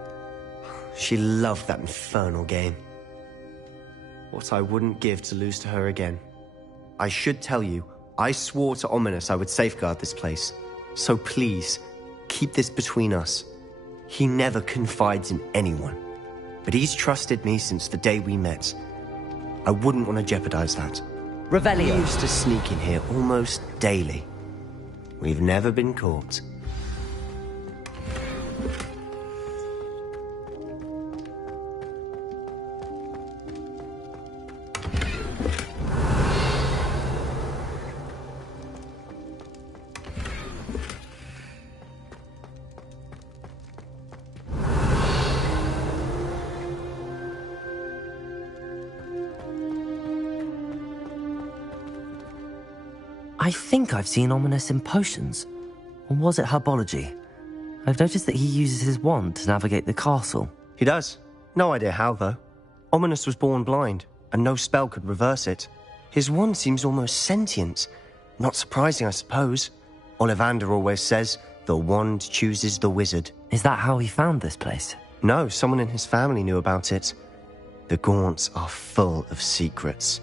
She loved that infernal game. What I wouldn't give to lose to her again. I should tell you, I swore to Ominous I would safeguard this place. So please, keep this between us. He never confides in anyone. But he's trusted me since the day we met. I wouldn't want to jeopardize that. Revelio. We used to sneak in here almost daily. We've never been caught. I think I've seen Ominous in potions. Or was it herbology? I've noticed that he uses his wand to navigate the castle. He does. No idea how, though. Ominous was born blind, and no spell could reverse it. His wand seems almost sentient. Not surprising, I suppose. Ollivander always says, the wand chooses the wizard. Is that how he found this place? No, someone in his family knew about it. The Gaunts are full of secrets.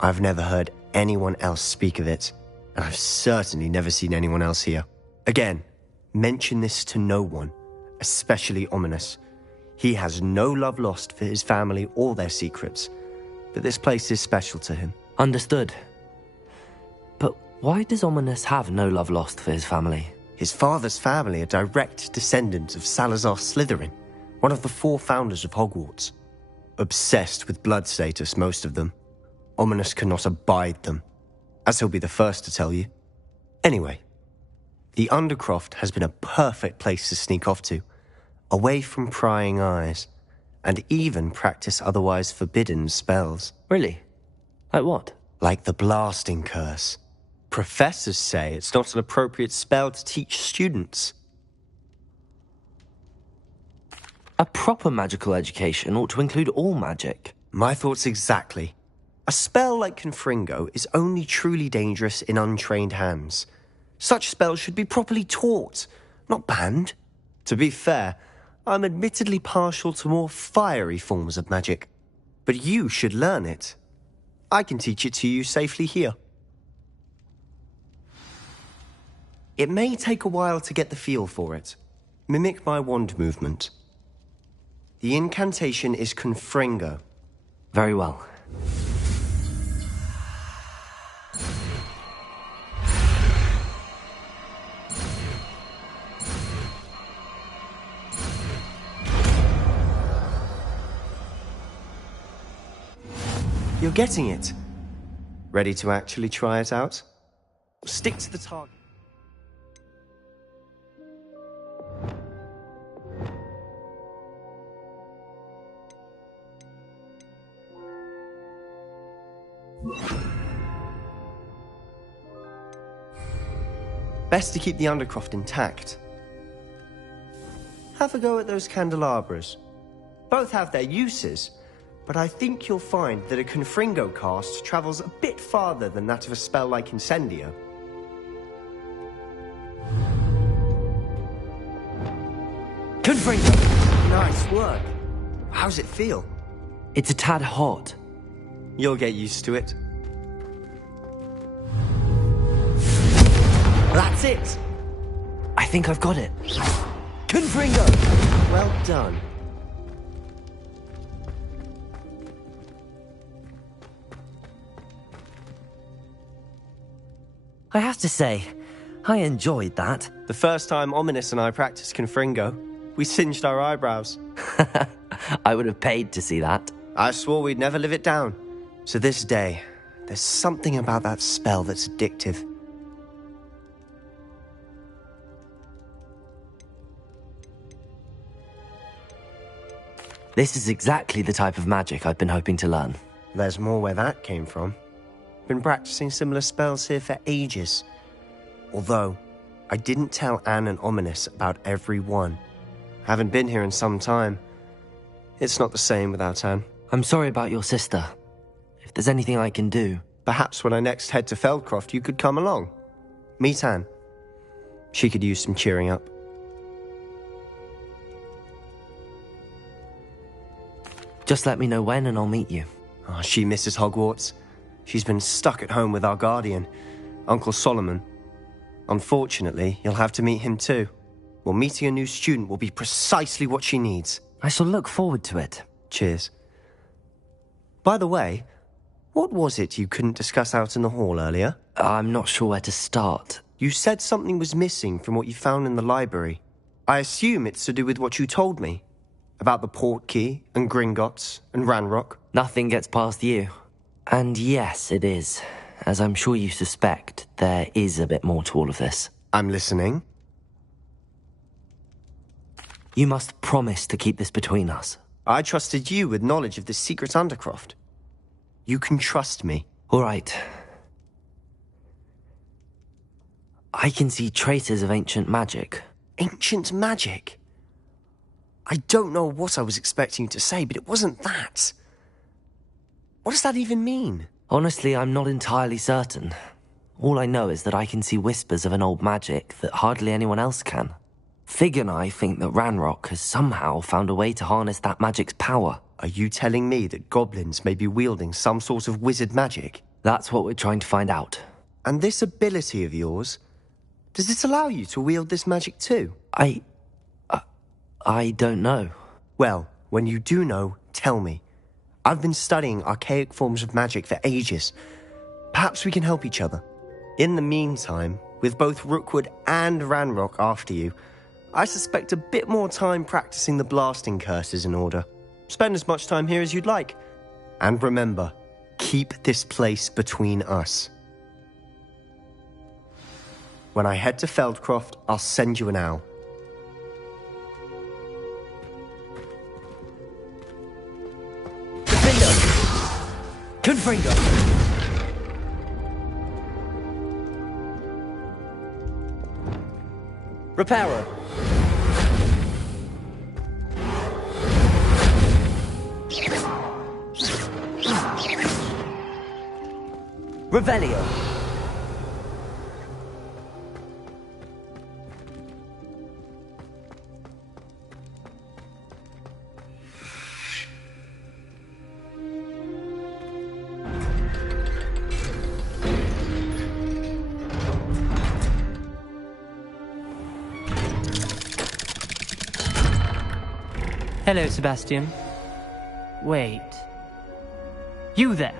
I've never heard anyone else speak of it. And I've certainly never seen anyone else here. Again, mention this to no one, especially Ominous. He has no love lost for his family or their secrets, but this place is special to him. Understood. But why does Ominous have no love lost for his family? His father's family are direct descendants of Salazar Slytherin, one of the 4 founders of Hogwarts. Obsessed with blood status, most of them. Ominous cannot abide them, as he'll be the first to tell you. Anyway, the Undercroft has been a perfect place to sneak off to, away from prying eyes, and even practice otherwise forbidden spells. Really? Like what? Like the blasting curse. Professors say it's not an appropriate spell to teach students. A proper magical education ought to include all magic. My thoughts exactly. A spell like Confringo is only truly dangerous in untrained hands. Such spells should be properly taught, not banned. To be fair, I'm admittedly partial to more fiery forms of magic. But you should learn it. I can teach it to you safely here. It may take a while to get the feel for it. Mimic my wand movement. The incantation is Confringo. Very well. You're getting it. Ready to actually try it out? Stick to the target. Best to keep the Undercroft intact. Have a go at those candelabras. Both have their uses, but I think you'll find that a Confringo cast travels a bit farther than that of a spell like Incendio. Confringo! Nice work. How's it feel? It's a tad hot. You'll get used to it. That's it! I think I've got it. Confringo! Well done. I have to say, I enjoyed that. The first time Ominous and I practiced Confringo, we singed our eyebrows. I would have paid to see that. I swore we'd never live it down. So this day, there's something about that spell that's addictive. This is exactly the type of magic I've been hoping to learn. There's more where that came from. Been practicing similar spells here for ages. Although, I didn't tell Anne and Ominous about every one. Haven't been here in some time. It's not the same without Anne. I'm sorry about your sister. If there's anything I can do... Perhaps when I next head to Feldcroft, you could come along. Meet Anne. She could use some cheering up. Just let me know when and I'll meet you. Oh, she misses Hogwarts. She's been stuck at home with our guardian, Uncle Solomon. Unfortunately, you'll have to meet him too. Well, meeting a new student will be precisely what she needs. I shall look forward to it. Cheers. By the way, what was it you couldn't discuss out in the hall earlier? I'm not sure where to start. You said something was missing from what you found in the library. I assume it's to do with what you told me. About the Portkey, and Gringotts, and Ranrock. Nothing gets past you. And yes, it is. As I'm sure you suspect, there is a bit more to all of this. I'm listening. You must promise to keep this between us. I trusted you with knowledge of this secret Undercroft. You can trust me. All right. I can see traces of ancient magic. Ancient magic? I don't know what I was expecting you to say, but it wasn't that. What does that even mean? Honestly, I'm not entirely certain. All I know is that I can see whispers of an old magic that hardly anyone else can. Fig and I think that Ranrock has somehow found a way to harness that magic's power. Are you telling me that goblins may be wielding some sort of wizard magic? That's what we're trying to find out. And this ability of yours, does it allow you to wield this magic too? I don't know. Well, when you do know, tell me. I've been studying archaic forms of magic for ages. Perhaps we can help each other. In the meantime, with both Rookwood and Ranrock after you, I suspect a bit more time practicing the blasting curse is in order. Spend as much time here as you'd like. And remember, keep this place between us. When I head to Feldcroft, I'll send you an owl. Confringo! Reparo! Revelio! Hello, Sebastian. Wait. You there?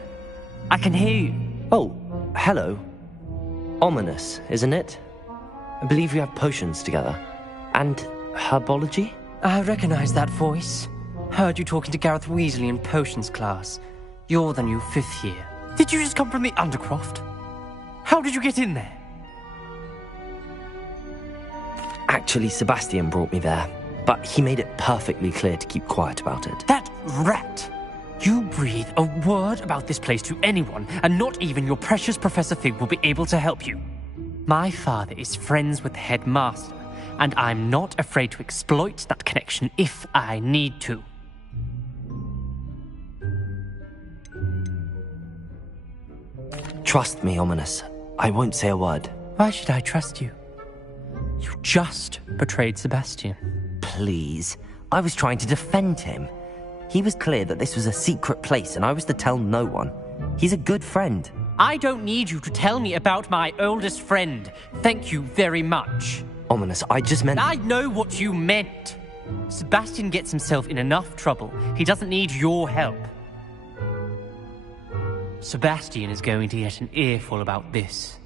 I can hear you. Oh, hello. Ominous, isn't it? I believe we have potions together. And herbology? I recognize that voice. Heard you talking to Gareth Weasley in potions class. You're the new 5th year. Did you just come from the Undercroft? How did you get in there? Actually, Sebastian brought me there. But he made it perfectly clear to keep quiet about it. That rat! You breathe a word about this place to anyone, and not even your precious Professor Fig will be able to help you. My father is friends with the headmaster, and I'm not afraid to exploit that connection if I need to. Trust me, Ominous. I won't say a word. Why should I trust you? You just betrayed Sebastian. Please. I was trying to defend him. He was clear that this was a secret place and I was to tell no one. He's a good friend. I don't need you to tell me about my oldest friend. Thank you very much. Ominous, I just meant... I know what you meant. Sebastian gets himself in enough trouble. He doesn't need your help. Sebastian is going to get an earful about this.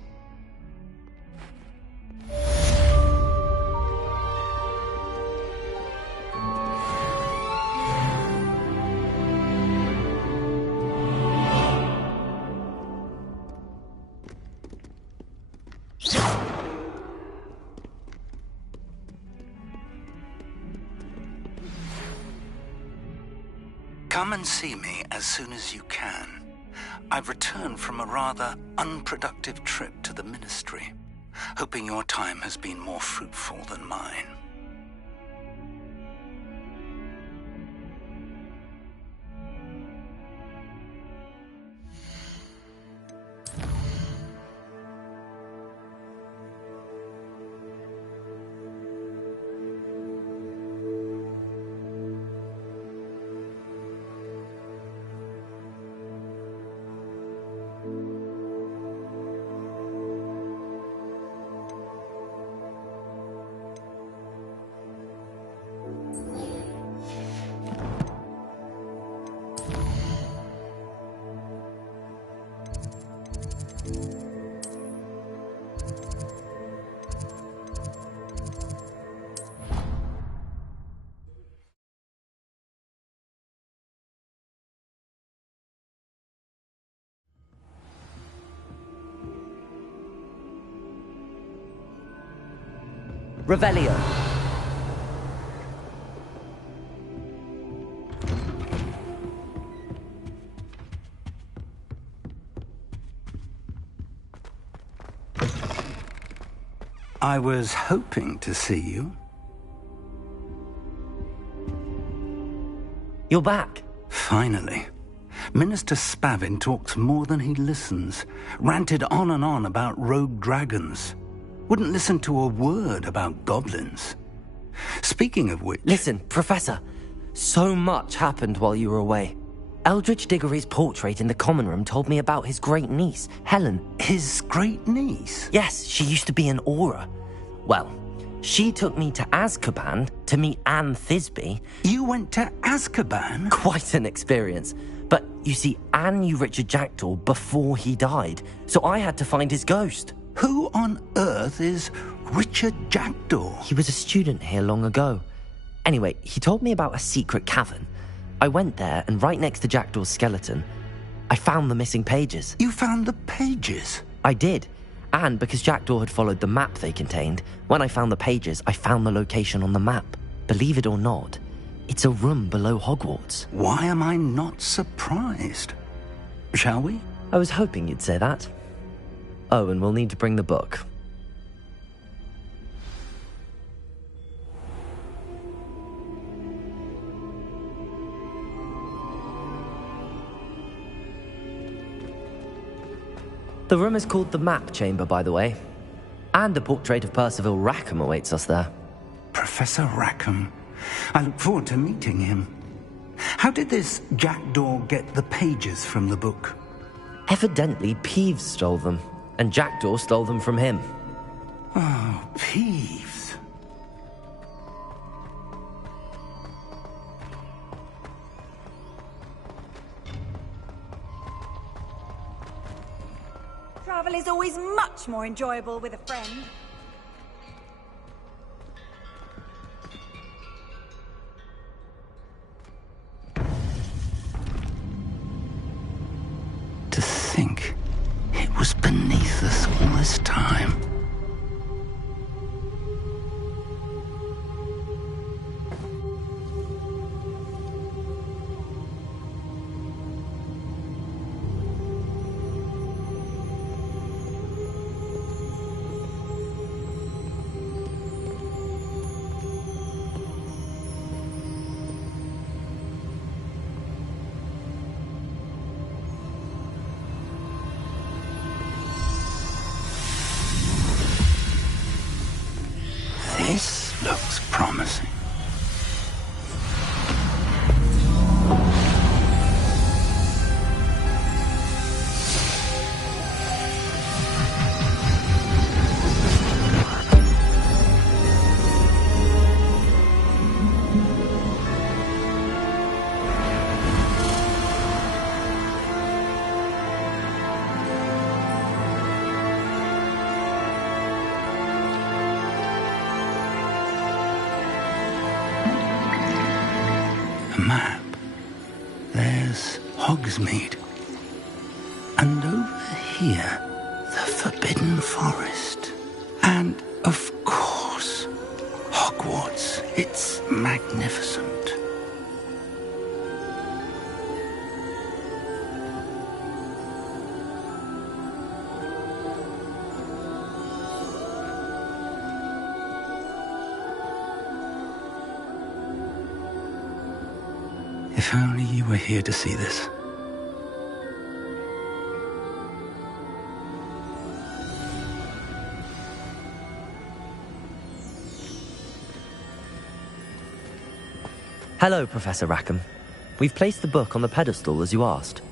Come and see me as soon as you can. I've returned from a rather unproductive trip to the Ministry, hoping your time has been more fruitful than mine. Revelio. I was hoping to see you. You're back. Finally. Minister Spavin talks more than he listens. Ranted on and on about rogue dragons. Wouldn't listen to a word about goblins. Speaking of which... Listen, Professor. So much happened while you were away. Eldridge Diggory's portrait in the common room told me about his great niece, Helen. His great niece? Yes, she used to be an Auror. Well, she took me to Azkaban to meet Anne Thisbe. You went to Azkaban? Quite an experience. But, you see, Anne knew Richard Jackdaw before he died, so I had to find his ghost. Who on earth is Richard Jackdaw? He was a student here long ago. Anyway, he told me about a secret cavern. I went there, and right next to Jackdaw's skeleton, I found the missing pages. You found the pages? I did. And because Jackdaw had followed the map they contained, when I found the pages, I found the location on the map. Believe it or not, it's a room below Hogwarts. Why am I not surprised? Shall we? I was hoping you'd say that. Oh, and we'll need to bring the book. The room is called the Map Chamber, by the way. And a portrait of Percival Rackham awaits us there. Professor Rackham. I look forward to meeting him. How did this Jackdaw get the pages from the book? Evidently, Peeves stole them, and Jackdaw stole them from him. Oh, Peeves. Travel is always much more enjoyable with a friend. To think it was beneath us all this time. This looks promising. Map. There's Hogsmeade. And over here, the Forbidden Forest. And, of course, Hogwarts. It's magnificent. If only you were here to see this. Hello, Professor Rackham. We've placed the book on the pedestal as you asked.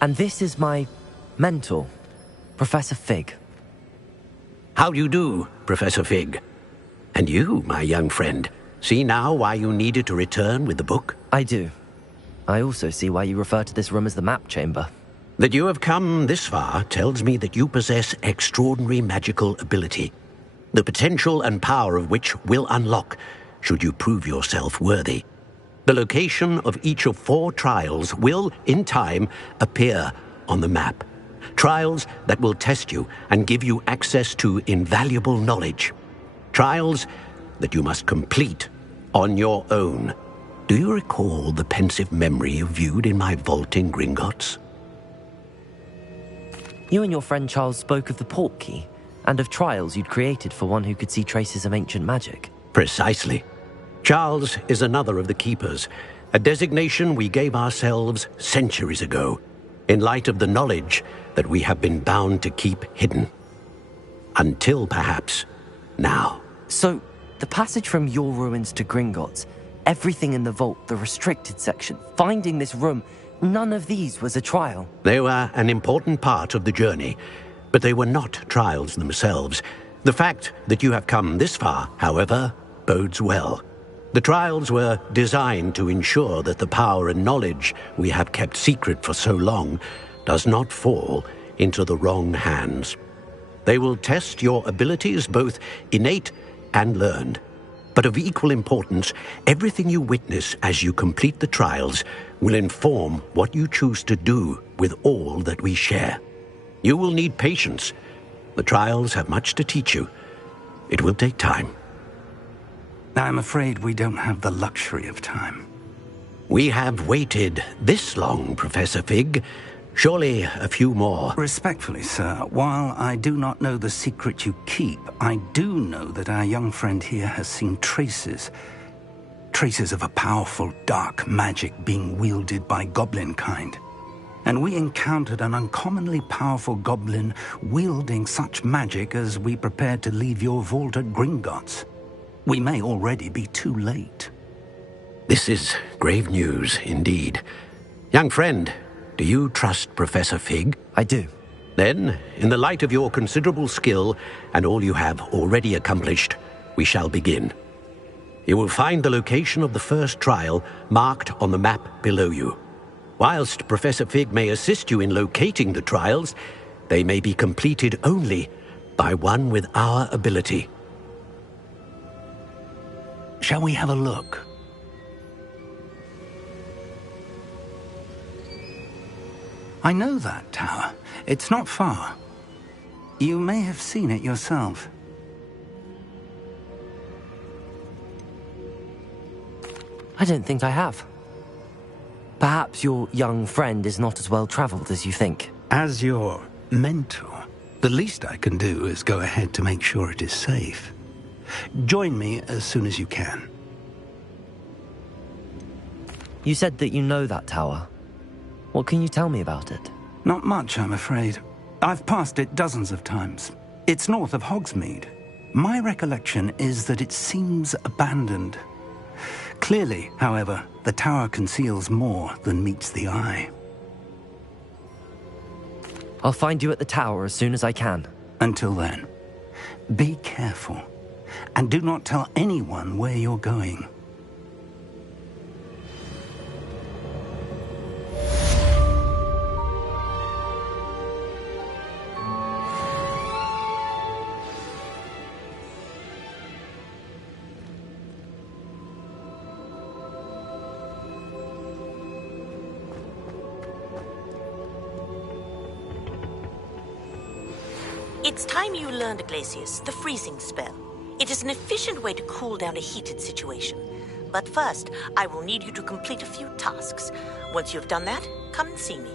And this is my mentor, Professor Fig. How do you do, Professor Fig? And you, my young friend, see now why you needed to return with the book? I do. I also see why you refer to this room as the map chamber. That you have come this far tells me that you possess extraordinary magical ability, the potential and power of which will unlock should you prove yourself worthy. The location of each of 4 trials will, in time, appear on the map. Trials that will test you and give you access to invaluable knowledge. Trials that you must complete on your own. Do you recall the pensive memory you viewed in my vault in Gringotts? You and your friend Charles spoke of the port key and of trials you'd created for one who could see traces of ancient magic. Precisely. Charles is another of the Keepers, a designation we gave ourselves centuries ago, in light of the knowledge that we have been bound to keep hidden. Until, perhaps, now. So, the passage from your ruins to Gringotts, everything in the vault, the restricted section, finding this room, none of these was a trial. They were an important part of the journey, but they were not trials themselves. The fact that you have come this far, however, bodes well. The trials were designed to ensure that the power and knowledge we have kept secret for so long does not fall into the wrong hands. They will test your abilities, both innate and learned. But of equal importance, everything you witness as you complete the trials will inform what you choose to do with all that we share. You will need patience. The trials have much to teach you. It will take time. I'm afraid we don't have the luxury of time. We have waited this long, Professor Fig. Surely a few more. Respectfully, sir, while I do not know the secret you keep, I do know that our young friend here has seen traces of a powerful dark magic being wielded by goblin kind. And we encountered an uncommonly powerful goblin wielding such magic as we prepared to leave your vault at Gringotts. We may already be too late. This is grave news, indeed. Young friend, do you trust Professor Fig? I do. Then, in the light of your considerable skill and all you have already accomplished, we shall begin. You will find the location of the first trial marked on the map below you. Whilst Professor Fig may assist you in locating the trials, they may be completed only by one with our ability. Shall we have a look? I know that tower. It's not far. You may have seen it yourself. I don't think I have. Perhaps your young friend is not as well traveled as you think. As your mentor, the least I can do is go ahead to make sure it is safe. Join me as soon as you can. You said that you know that tower. What can you tell me about it? Not much, I'm afraid. I've passed it dozens of times. It's north of Hogsmeade. My recollection is that it seems abandoned. Clearly, however, the tower conceals more than meets the eye. I'll find you at the tower as soon as I can. Until then, be careful. And do not tell anyone where you're going. It's time you learned, Glacius, the freezing spell. It is an efficient way to cool down a heated situation. But first, I will need you to complete a few tasks. Once you've done that, come and see me.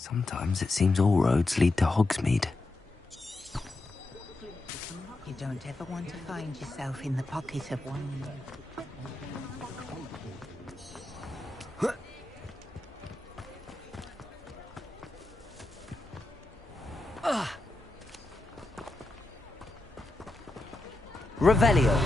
Sometimes it seems all roads lead to Hogsmeade. You don't ever want to find yourself in the pocket of one. Revelio.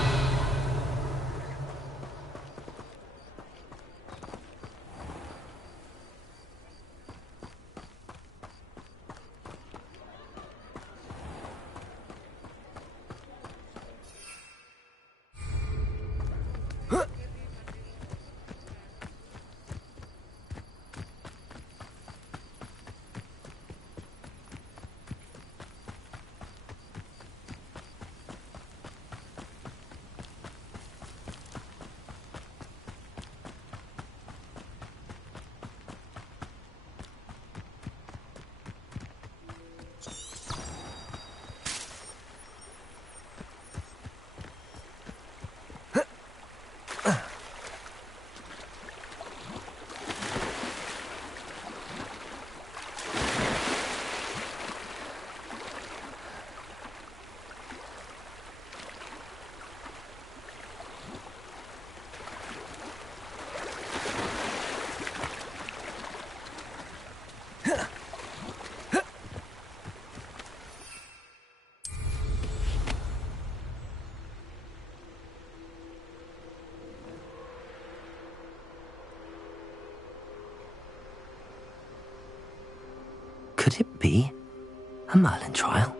Could it be a Merlin trial?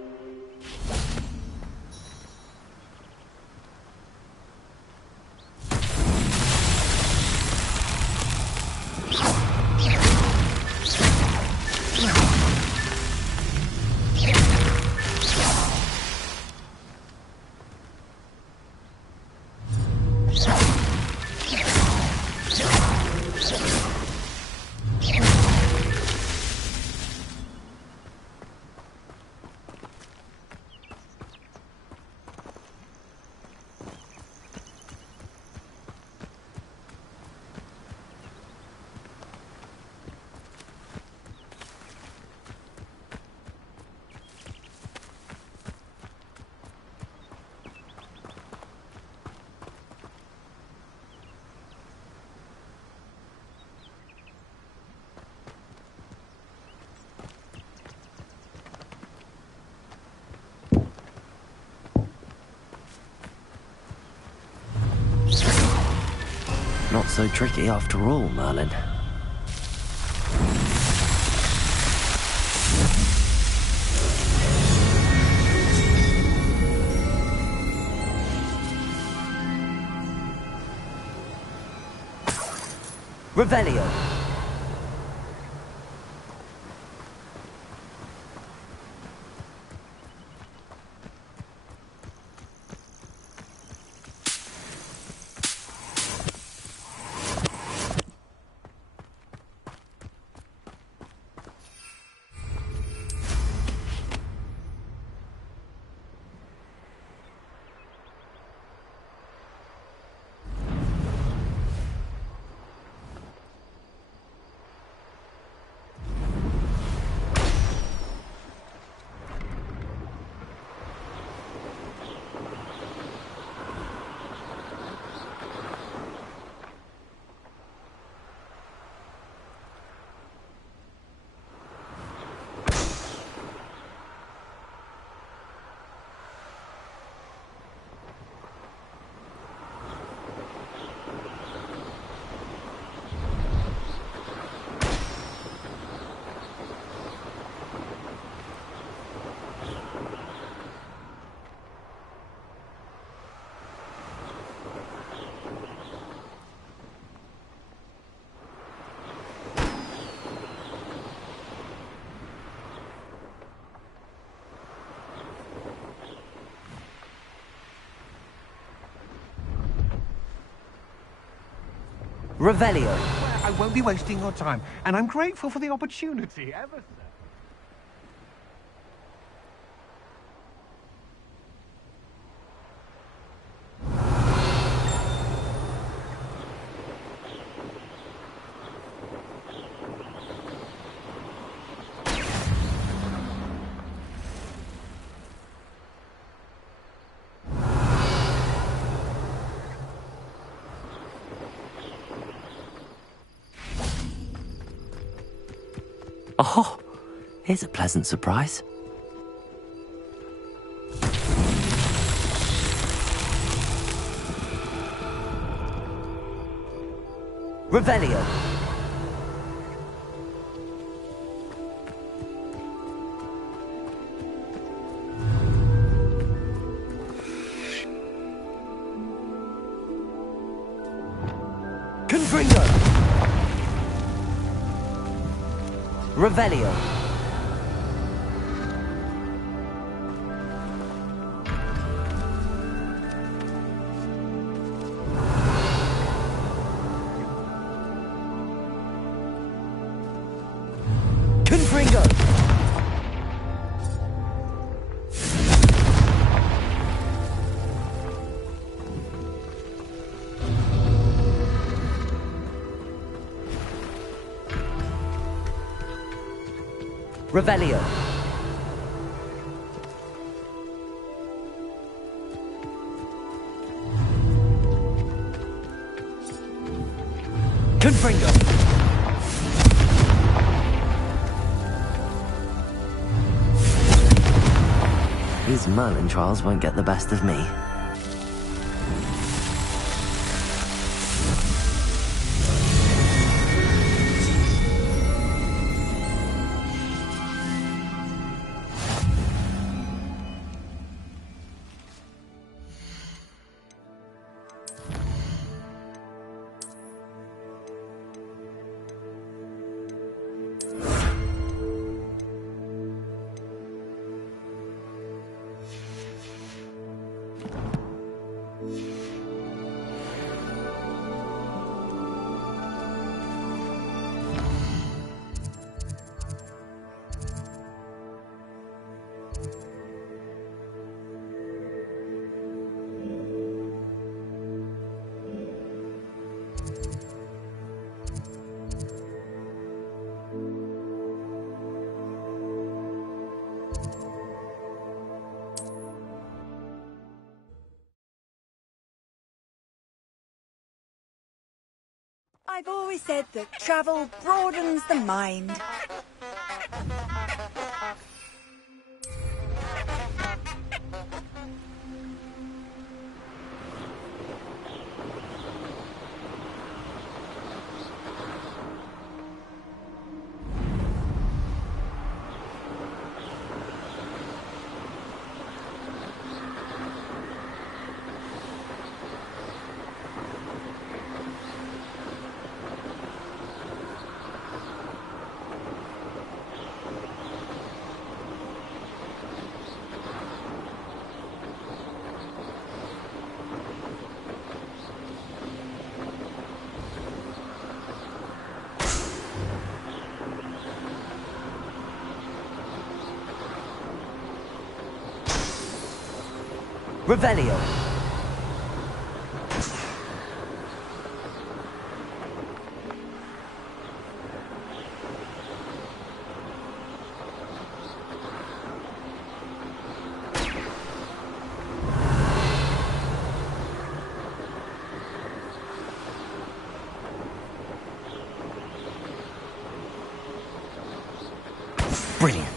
Not so tricky after all, Merlin. Revelio. Revelio. I won't be wasting your time, and I'm grateful for the opportunity, ever so. Oh, here's a pleasant surprise. Revelio. Confringo. Revelio. Confringo. Revelio. Confringo. These Merlin trials won't get the best of me. I've always said that travel broadens the mind. Revelio. Brilliant.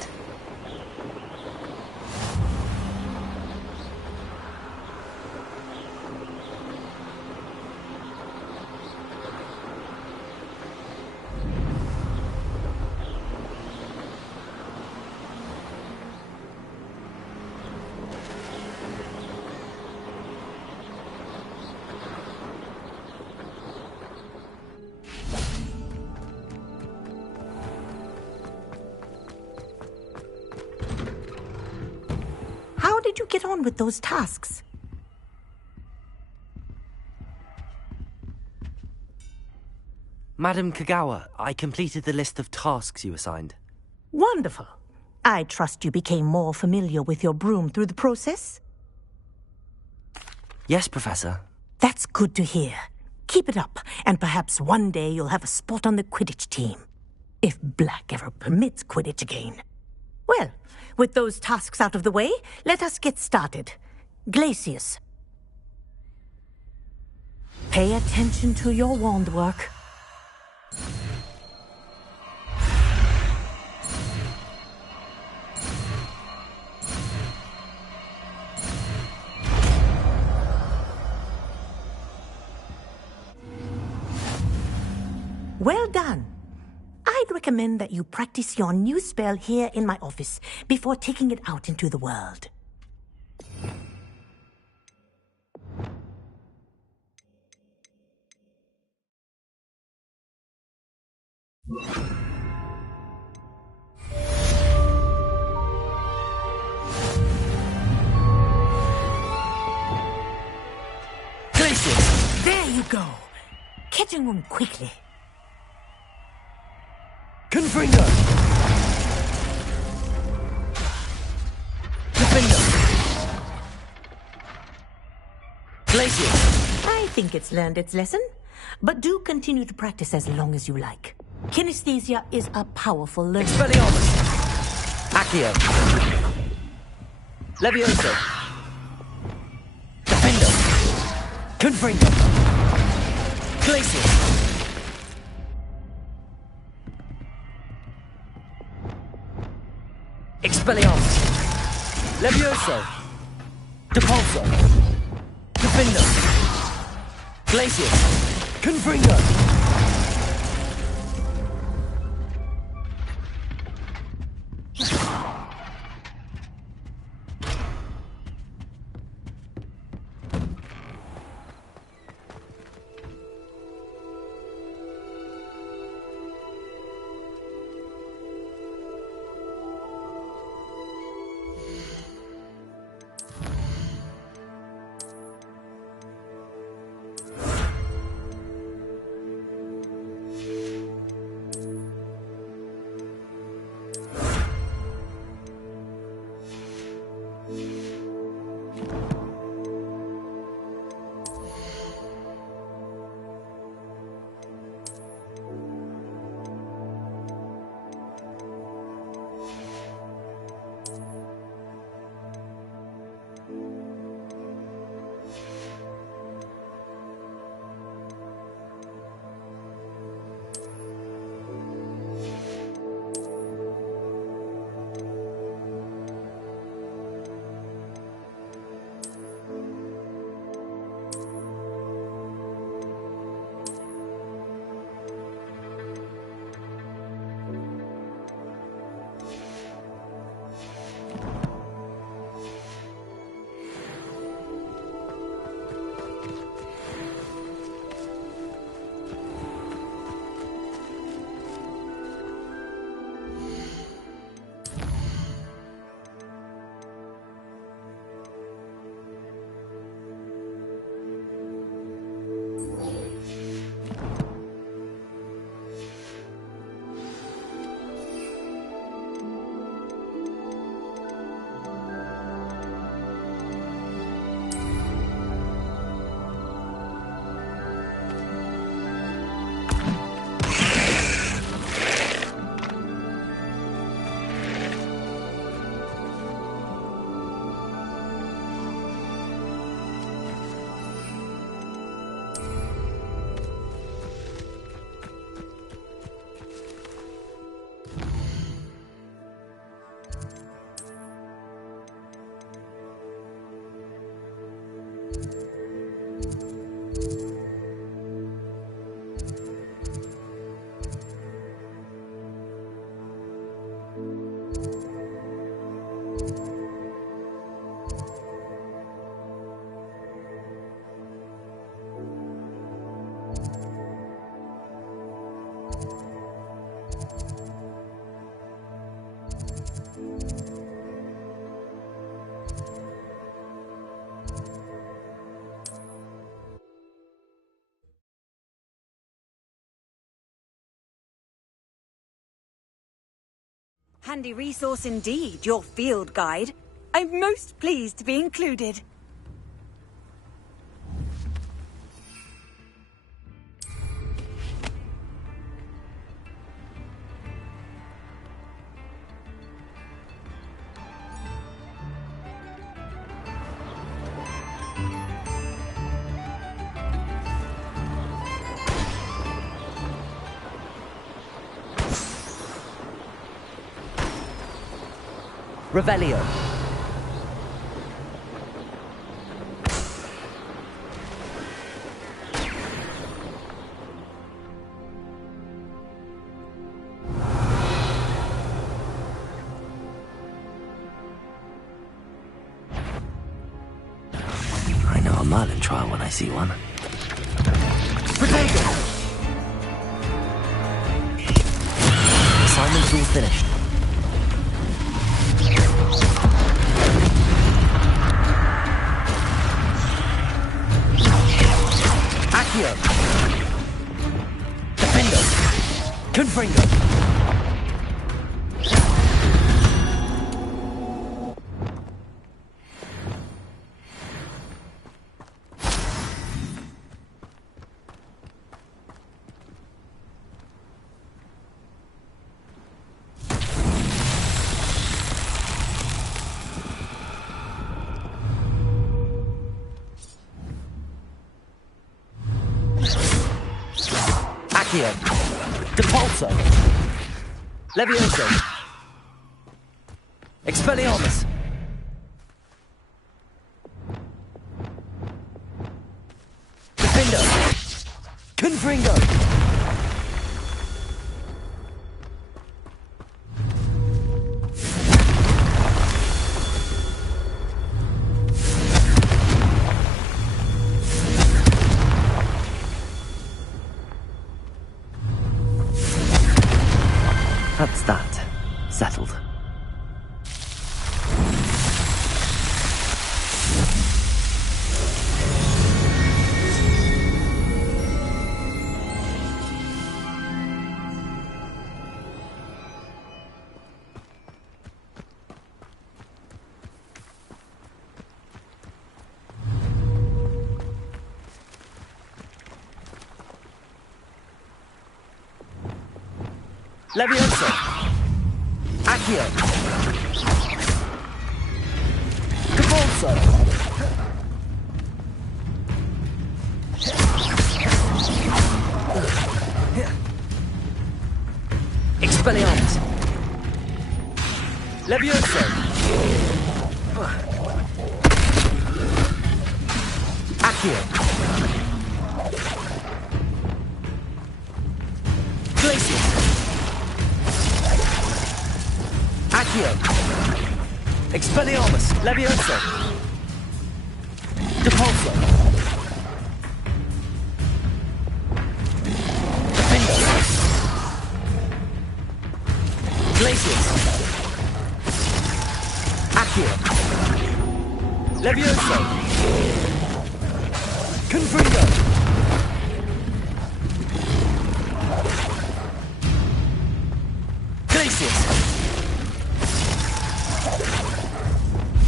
How did you get on with those tasks? Madam Kagawa, I completed the list of tasks you assigned. Wonderful. I trust you became more familiar with your broom through the process? Yes, Professor. That's good to hear. Keep it up, and perhaps one day you'll have a spot on the Quidditch team. If Black ever permits Quidditch again. Well, with those tasks out of the way, let us get started. Glacius. Pay attention to your wand work. Well done. I'd recommend that you practice your new spell here in my office before taking it out into the world. There you go. Kitchen room quickly. Confringo! Defender! Glacier! I think it's learned its lesson, but do continue to practice as long as you like. Kinesthesia is a powerful learning. Expelliarmus! Accio! Levioso! Defender! Confringo! Glacier! Expelliarmus! Levioso! Depulso! Defender! Glacier! Confringo! Handy resource indeed, your field guide. I'm most pleased to be included. Revelio. Merlin trial when I see one. Protego! Assignment's all finished. Accio! Defendo! Confringo! Accio! Depulso! Levioso! Expelliarmus! Defendo! Confringo! That's that. Settled. Levioso! Accio! Depulso! Expelliarmus! Levioso! Accio! Glacius! Accio! Expelliarmus! Levioso! Depulso! Defendo! Glacius! Accio! Levioso! Confringo! Glacius!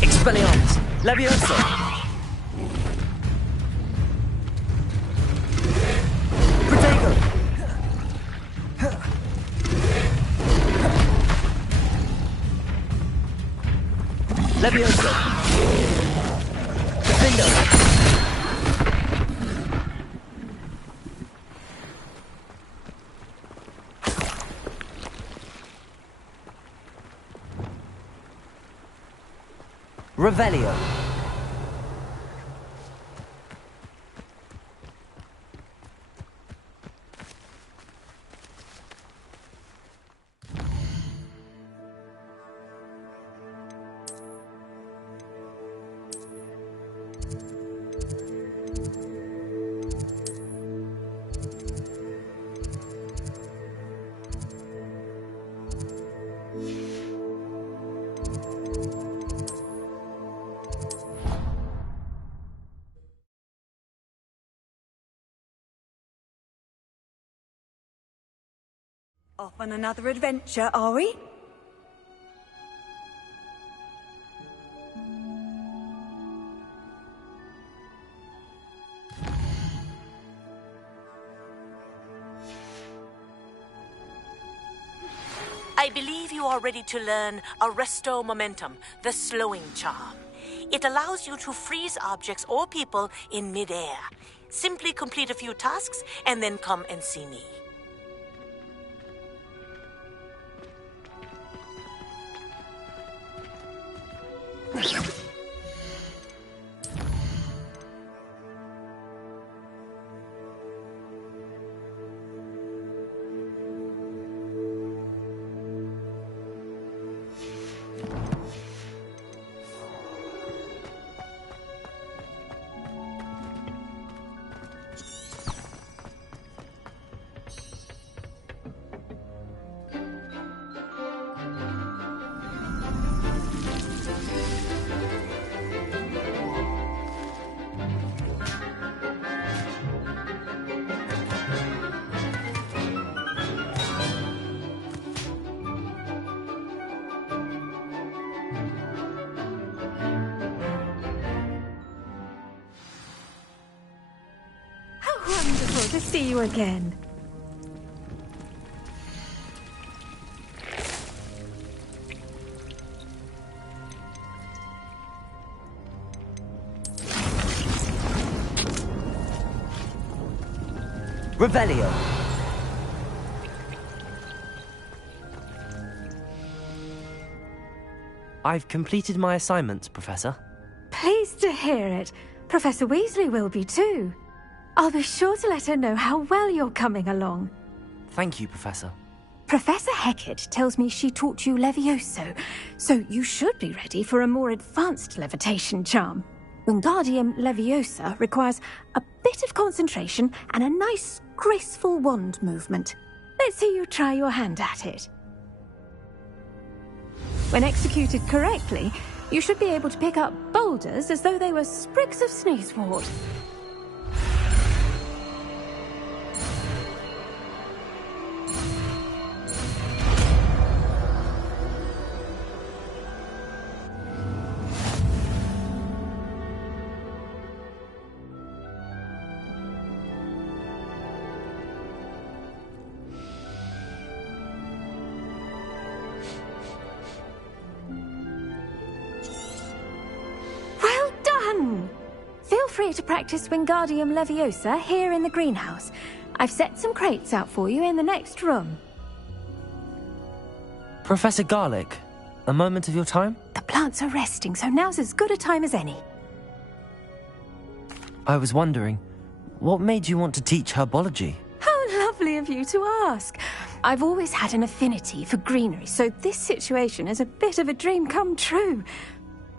Expelliarmus! Levioso! Protego! Levioso! Defendo! Revelio. Off on another adventure, are we? I believe you are ready to learn Arresto Momentum, the slowing charm. It allows you to freeze objects or people in midair. Simply complete a few tasks and then come and see me. to see you again. Revelio. I've completed my assignments, Professor. Pleased to hear it. Professor Weasley will be too. I'll be sure to let her know how well you're coming along. Thank you, Professor. Professor Hecat tells me she taught you Levioso, so you should be ready for a more advanced levitation charm. Wingardium Leviosa requires a bit of concentration and a nice, graceful wand movement. Let's see you try your hand at it. When executed correctly, you should be able to pick up boulders as though they were sprigs of sneezewort. Feel free to practice Wingardium Leviosa here in the greenhouse. I've set some crates out for you in the next room. Professor Garlick, a moment of your time? The plants are resting, so now's as good a time as any. I was wondering, what made you want to teach herbology? How lovely of you to ask. I've always had an affinity for greenery, so this situation is a bit of a dream come true.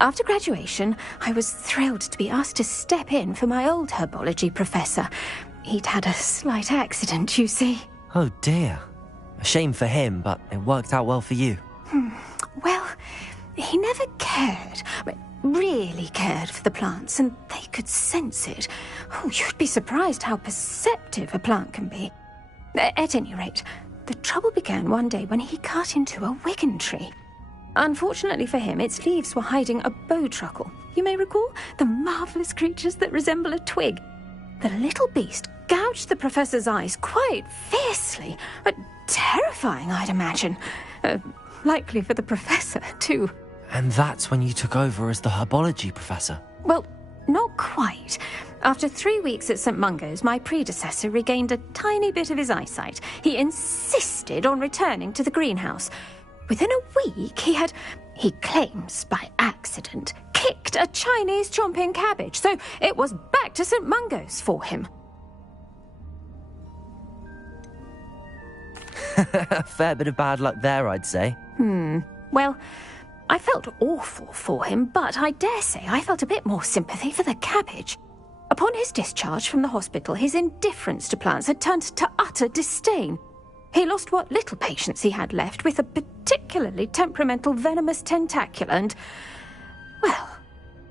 After graduation, I was thrilled to be asked to step in for my old herbology professor. He'd had a slight accident, you see. Oh dear. A shame for him, but it worked out well for you. Well, he never cared, really cared for the plants, and they could sense it. Oh, you'd be surprised how perceptive a plant can be. At any rate, the trouble began one day when he cut into a Wigan tree. Unfortunately for him, its leaves were hiding a bowtruckle. You may recall the marvellous creatures that resemble a twig. The little beast gouged the professor's eyes quite fiercely. Terrifying, I'd imagine. Likely for the professor, too. And that's when you took over as the herbology professor? Well, not quite. After 3 weeks at St. Mungo's, my predecessor regained a tiny bit of his eyesight. He insisted on returning to the greenhouse. Within a week, he claims by accident, kicked a Chinese chomping cabbage, so it was back to St. Mungo's for him. A fair bit of bad luck there, I'd say. Well, I felt awful for him, but I dare say I felt a bit more sympathy for the cabbage. Upon his discharge from the hospital, his indifference to plants had turned to utter disdain. He lost what little patience he had left with a particularly temperamental venomous tentacula and, well,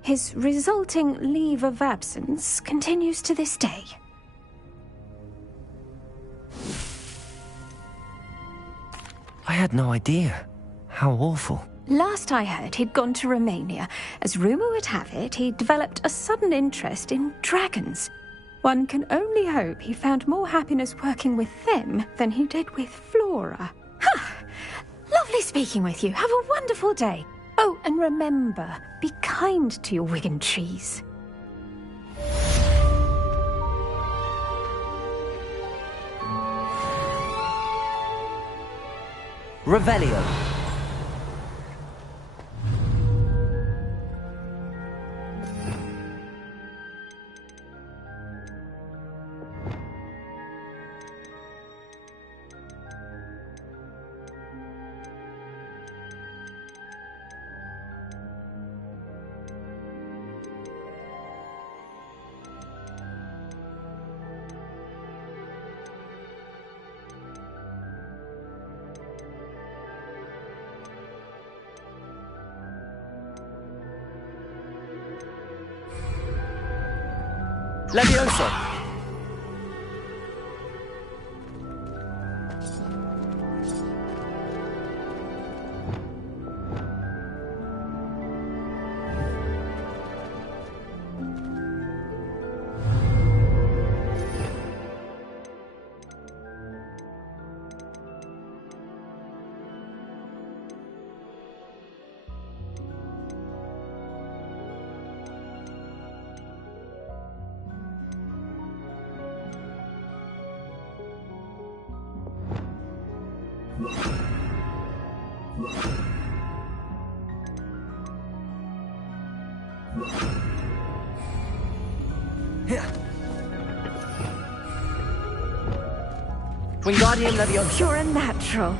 his resulting leave of absence continues to this day. I had no idea. How awful. Last I heard, he'd gone to Romania. As rumour would have it, he'd developed a sudden interest in dragons. One can only hope he found more happiness working with them than he did with Flora. Ha! Lovely speaking with you. Have a wonderful day. Oh, and remember, be kind to your Wigan trees. Revelio. Leviosa! Wingardium Leviosa. You're a natural.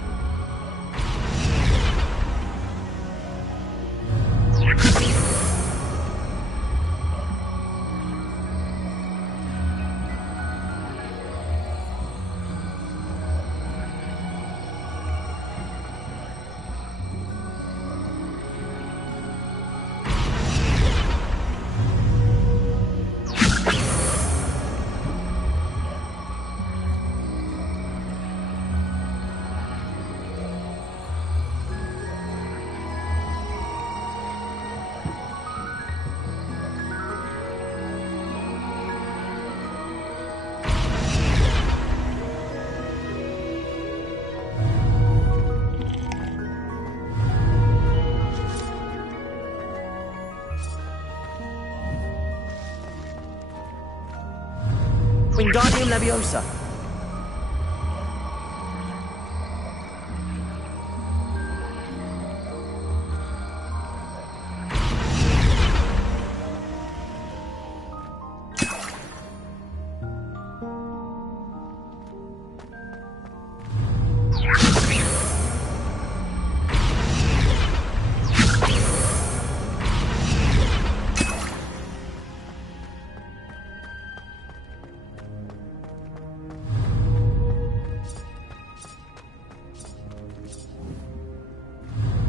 Wingardium Leviosa.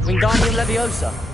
Wingardium Leviosa.